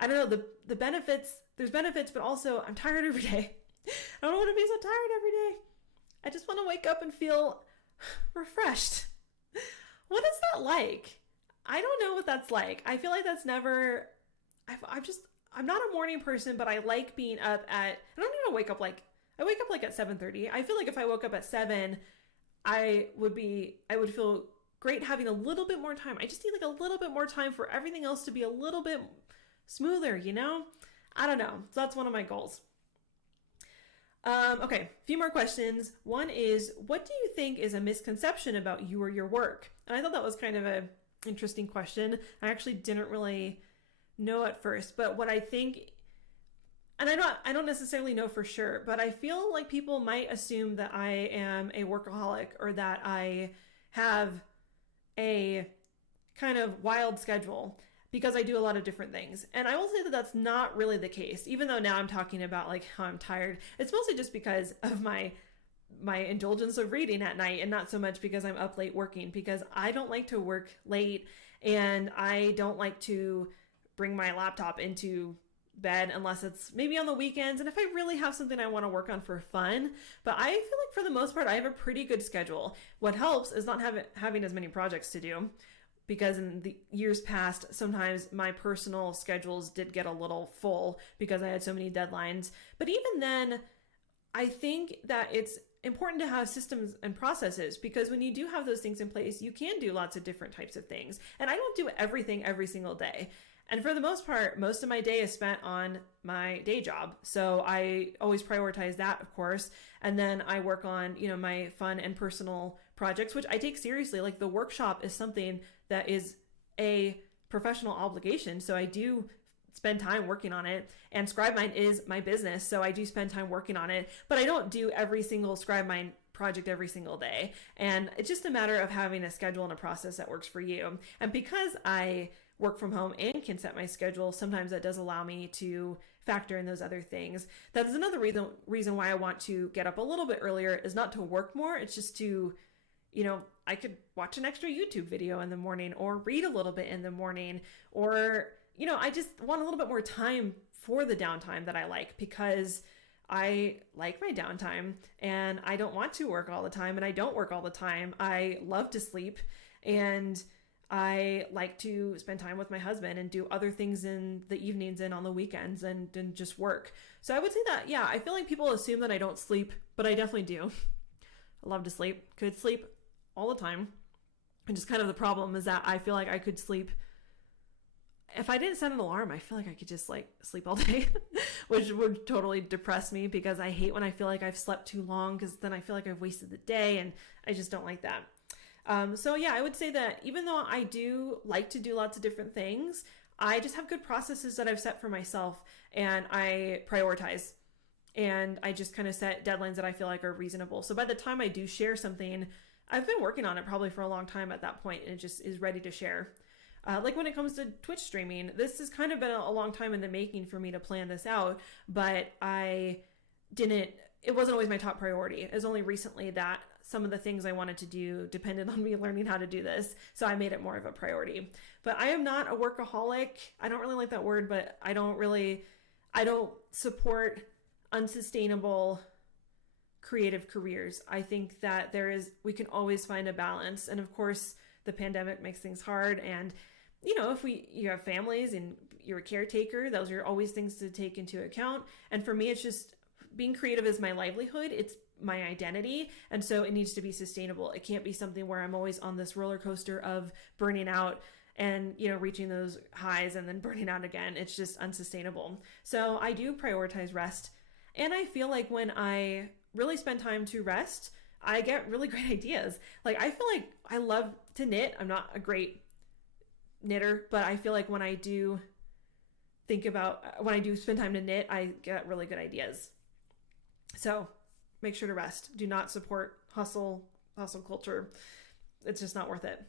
I don't know, the benefits, there's benefits, but also I'm tired every day. I don't want to be so tired every day. I just want to wake up and feel refreshed. What is that like? I don't know what that's like. I feel like that's never, I'm not a morning person, but I like being up at, I don't even wake up I wake up like at 7:30. I feel like if I woke up at 7, I would feel great having a little bit more time. I just need like a little bit more time for everything else to be a little bit smoother, I don't know. So that's one of my goals. Okay, a few more questions. One is, what do you think is a misconception about you or your work? And I thought that was kind of a interesting question. I actually didn't really know at first, but what I think, and I don't necessarily know for sure, but I feel like people might assume that I am a workaholic or that I have a kind of wild schedule because I do a lot of different things. And I will say that that's not really the case, even though now I'm talking about like how I'm tired. It's mostly just because of my indulgence of reading at night, and not so much because I'm up late working, because I don't like to work late, and I don't like to bring my laptop into bed unless it's maybe on the weekends and if I really have something I want to work on for fun. But I feel like for the most part I have a pretty good schedule. What helps is not having as many projects to do, because in the years past sometimes my personal schedules did get a little full because I had so many deadlines. But even then, I think that it's important to have systems and processes, because when you do have those things in place, you can do lots of different types of things. And I don't do everything every single day. And for the most part, most of my day is spent on my day job. So I always prioritize that, of course. And then I work on, my fun and personal projects, which I take seriously. Like the workshop is something that is a professional obligation. So I do spend time working on it, and ScribeMind is my business, so I do spend time working on it, but I don't do every single ScribeMind project every single day. And it's just a matter of having a schedule and a process that works for you. And because I work from home and can set my schedule, sometimes that does allow me to factor in those other things. That is another reason why I want to get up a little bit earlier, is not to work more. It's just to, I could watch an extra YouTube video in the morning, or read a little bit in the morning, or I just want a little bit more time for the downtime that I like, because I like my downtime and I don't want to work all the time, and I don't work all the time. I love to sleep, and I like to spend time with my husband and do other things in the evenings and on the weekends and just work. So I would say that, yeah, I feel like people assume that I don't sleep, but I definitely do. I love to sleep, could sleep all the time. And just kind of the problem is that I feel like I could sleep. If I didn't set an alarm, I feel like I could just like sleep all day, which would totally depress me because I hate when I feel like I've slept too long because then I feel like I've wasted the day and I just don't like that. So yeah, I would say that even though I do like to do lots of different things, I just have good processes that I've set for myself and I prioritize and I just kind of set deadlines that I feel like are reasonable. So by the time I do share something, I've been working on it probably for a long time at that point and it just is ready to share. Like when it comes to Twitch streaming, this has kind of been a long time in the making for me to plan this out, but it wasn't always my top priority. It was only recently that some of the things I wanted to do depended on me learning how to do this. So I made it more of a priority. But I am not a workaholic. I don't really like that word, but I don't support unsustainable creative careers. I think that we can always find a balance. And of course, the pandemic makes things hard. And, if you have families and you're a caretaker, those are always things to take into account. And for me, it's just being creative is my livelihood. It's my identity. And so it needs to be sustainable. It can't be something where I'm always on this roller coaster of burning out and, reaching those highs and then burning out again. It's just unsustainable. So I do prioritize rest. And I feel like when I really spend time to rest, I get really great ideas. Like I feel like I love to knit. I'm not a great knitter, but I feel like when I do spend time to knit, I get really good ideas. So make sure to rest. Do not support hustle culture. It's just not worth it.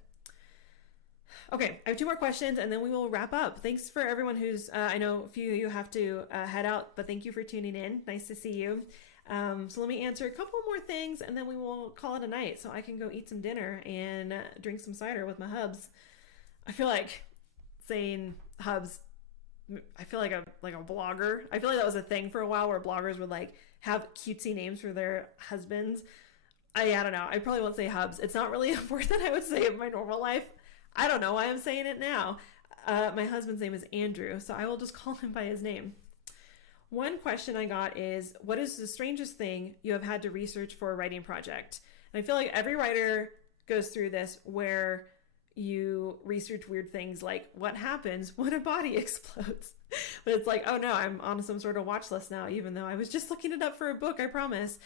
Okay, I have 2 more questions and then we will wrap up. Thanks for everyone who's, I know a few of you have to head out, but thank you for tuning in. Nice to see you. So let me answer a couple more things and then we will call it a night so I can go eat some dinner and drink some cider with my hubs. I feel like saying hubs, I feel like a blogger. I feel like that was a thing for a while where bloggers would like have cutesy names for their husbands. I don't know. I probably won't say hubs. It's not really a word that I would say in my normal life. I don't know why I'm saying it now. My husband's name is Andrew, so I will just call him by his name. One question I got is, what is the strangest thing you have had to research for a writing project? And I feel like every writer goes through this where you research weird things like what happens when a body explodes. But it's like, oh no, I'm on some sort of watch list now, even though I was just looking it up for a book, I promise.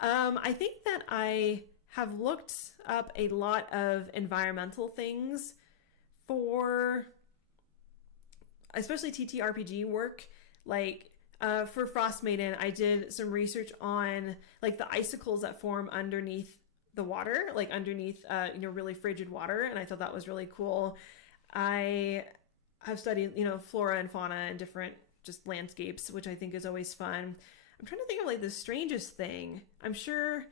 I think that I have looked up a lot of environmental things for especially TTRPG work. Like for Frost Maiden, I did some research on like the icicles that form underneath the water, like underneath really frigid water, and I thought that was really cool. I have studied flora and fauna and different just landscapes, which I think is always fun. I'm trying to think of like the strangest thing. I'm sure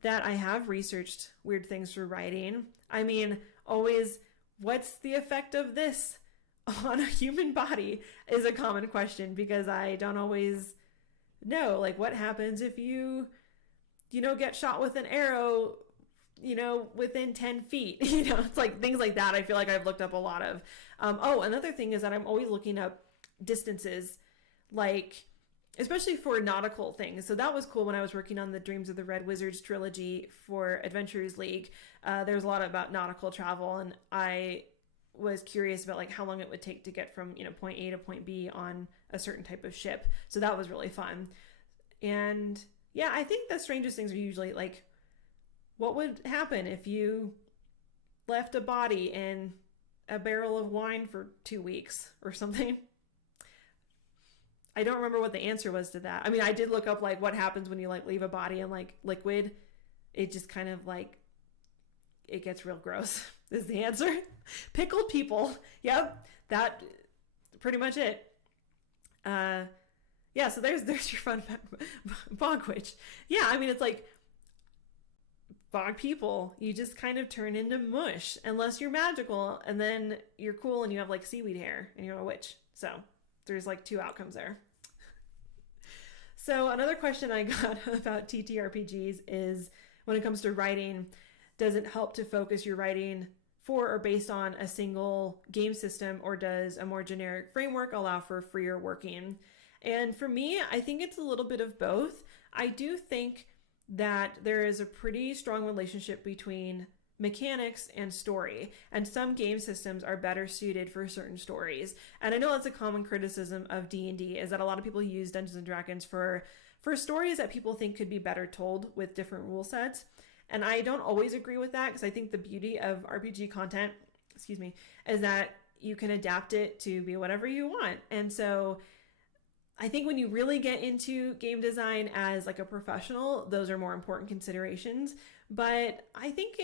that I have researched weird things for writing. I mean, always, what's the effect of this on a human body is a common question because I don't always know, like, what happens if you get shot with an arrow, within 10 feet, it's like things like that. I feel like I've looked up a lot of. Another thing is that I'm always looking up distances, like, especially for nautical things. So that was cool when I was working on the Dreams of the Red Wizards trilogy for Adventurers League. There's a lot about nautical travel, and I was curious about like how long it would take to get from point A to point B on a certain type of ship. So that was really fun. And yeah, I think the strangest things are usually like, what would happen if you left a body in a barrel of wine for 2 weeks or something? I don't remember what the answer was to that. I mean, I did look up like what happens when you like leave a body in like liquid. It just kind of like, it gets real gross is the answer. Pickled people. Yep. That pretty much it. Yeah, so there's your fun fact. Bog witch. Yeah, I mean, it's like bog people, you just kind of turn into mush unless you're magical, and then you're cool and you have like seaweed hair and you're a witch. So there's like 2 outcomes there. So another question I got about TTRPGs is, when it comes to writing, does it help to focus your writing for or based on a single game system, or does a more generic framework allow for freer working? And for me, I think it's a little bit of both. I do think that there is a pretty strong relationship between mechanics and story, and some game systems are better suited for certain stories. And I know that's a common criticism of D&D, is that a lot of people use Dungeons and Dragons for stories that people think could be better told with different rule sets. And I don't always agree with that, because I think the beauty of RPG content, is that you can adapt it to be whatever you want. And so I think when you really get into game design as like a professional, those are more important considerations. But I think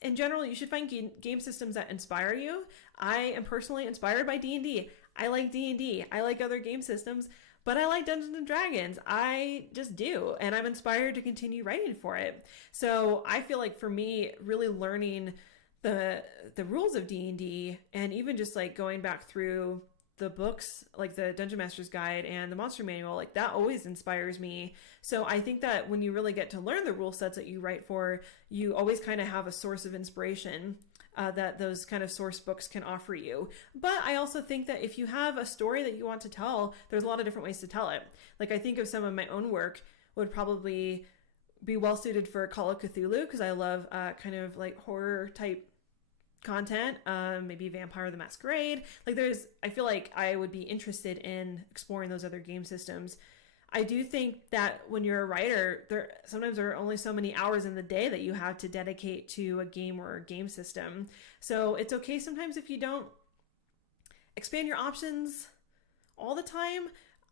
in general, you should find game systems that inspire you. I am personally inspired by D&D. I like D&D. I like other game systems, but I like Dungeons and Dragons. I just do. And I'm inspired to continue writing for it. So I feel like for me, really learning the rules of D&D, and even just like going back through the books, like the Dungeon Master's Guide and the Monster Manual, like that always inspires me. So I think that when you really get to learn the rule sets that you write for, you always kind of have a source of inspiration that those kind of source books can offer you. But I also think that if you have a story that you want to tell, there's a lot of different ways to tell it. Like I think of some of my own work would probably be well suited for Call of Cthulhu, because I love kind of like horror type content, maybe Vampire the Masquerade. Like I feel like I would be interested in exploring those other game systems. I do think that when you're a writer, sometimes there are only so many hours in the day that you have to dedicate to a game or a game system. So it's okay sometimes if you don't expand your options all the time.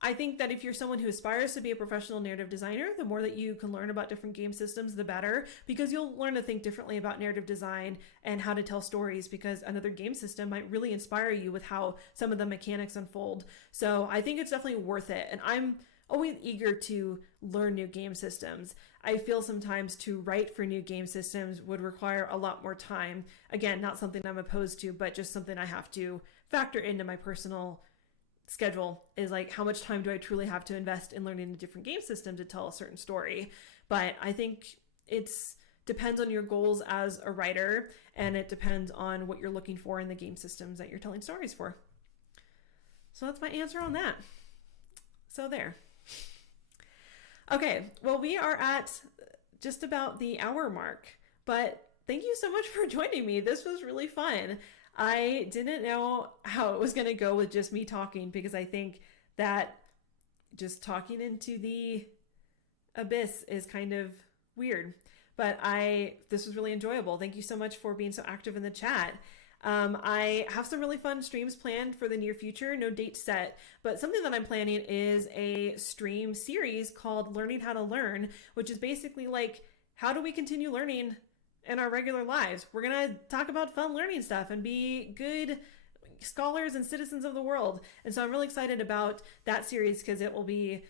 I think that if you're someone who aspires to be a professional narrative designer, the more that you can learn about different game systems, the better, because you'll learn to think differently about narrative design and how to tell stories, because another game system might really inspire you with how some of the mechanics unfold. So I think it's definitely worth it. And I'm always eager to learn new game systems. I feel sometimes to write for new game systems would require a lot more time. Again, not something I'm opposed to, but just something I have to factor into my personal schedule, is like, how much time do I truly have to invest in learning a different game system to tell a certain story? But I think it's depends on your goals as a writer, and it depends on what you're looking for in the game systems that you're telling stories for. So that's my answer on that. So there. Okay, well, we are at just about the hour mark, but thank you so much for joining me. This was really fun. I didn't know how it was going to go with just me talking, because I think that just talking into the abyss is kind of weird. But this was really enjoyable. Thank you so much for being so active in the chat. I have some really fun streams planned for the near future, no date set, but something that I'm planning is a stream series called Learning How to Learn, which is basically like, how do we continue learning in our regular lives? We're going to talk about fun learning stuff and be good scholars and citizens of the world. And so I'm really excited about that series, because it will be,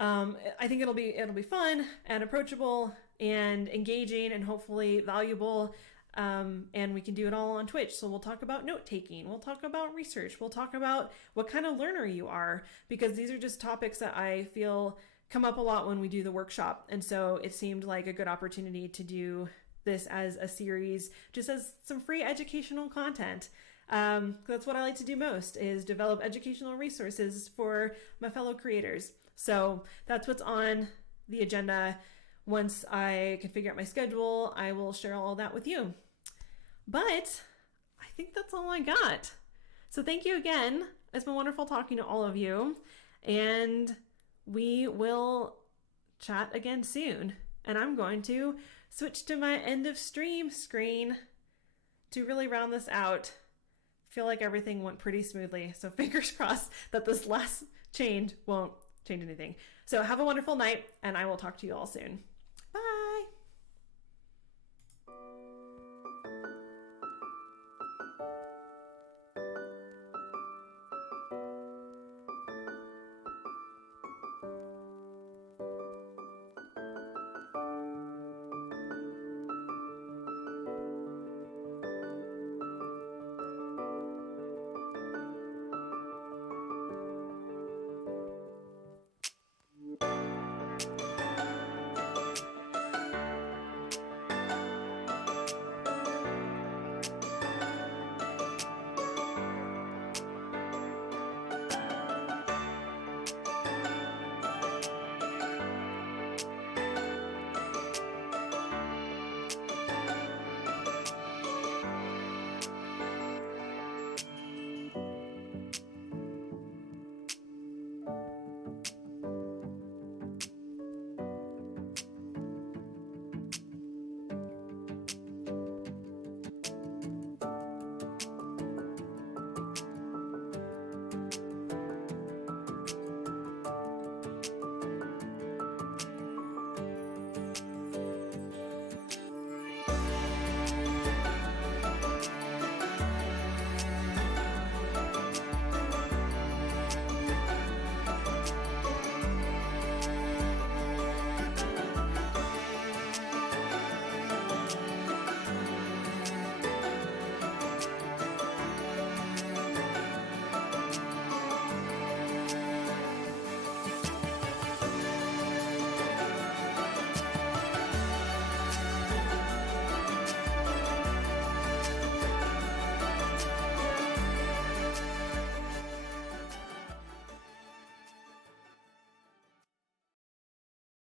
I think it'll be fun and approachable and engaging and hopefully valuable. And we can do it all on Twitch. So we'll talk about note-taking, we'll talk about research, we'll talk about what kind of learner you are, because these are just topics that I feel come up a lot when we do the workshop. And so it seemed like a good opportunity to do this as a series, just as some free educational content. That's what I like to do most, is develop educational resources for my fellow creators. So that's what's on the agenda. Once I can figure out my schedule, I will share all that with you. But I think that's all I got. So thank you again. It's been wonderful talking to all of you. And we will chat again soon. And I'm going to switch to my end of stream screen to really round this out. I feel like everything went pretty smoothly. So fingers crossed that this last change won't change anything. So have a wonderful night, and I will talk to you all soon.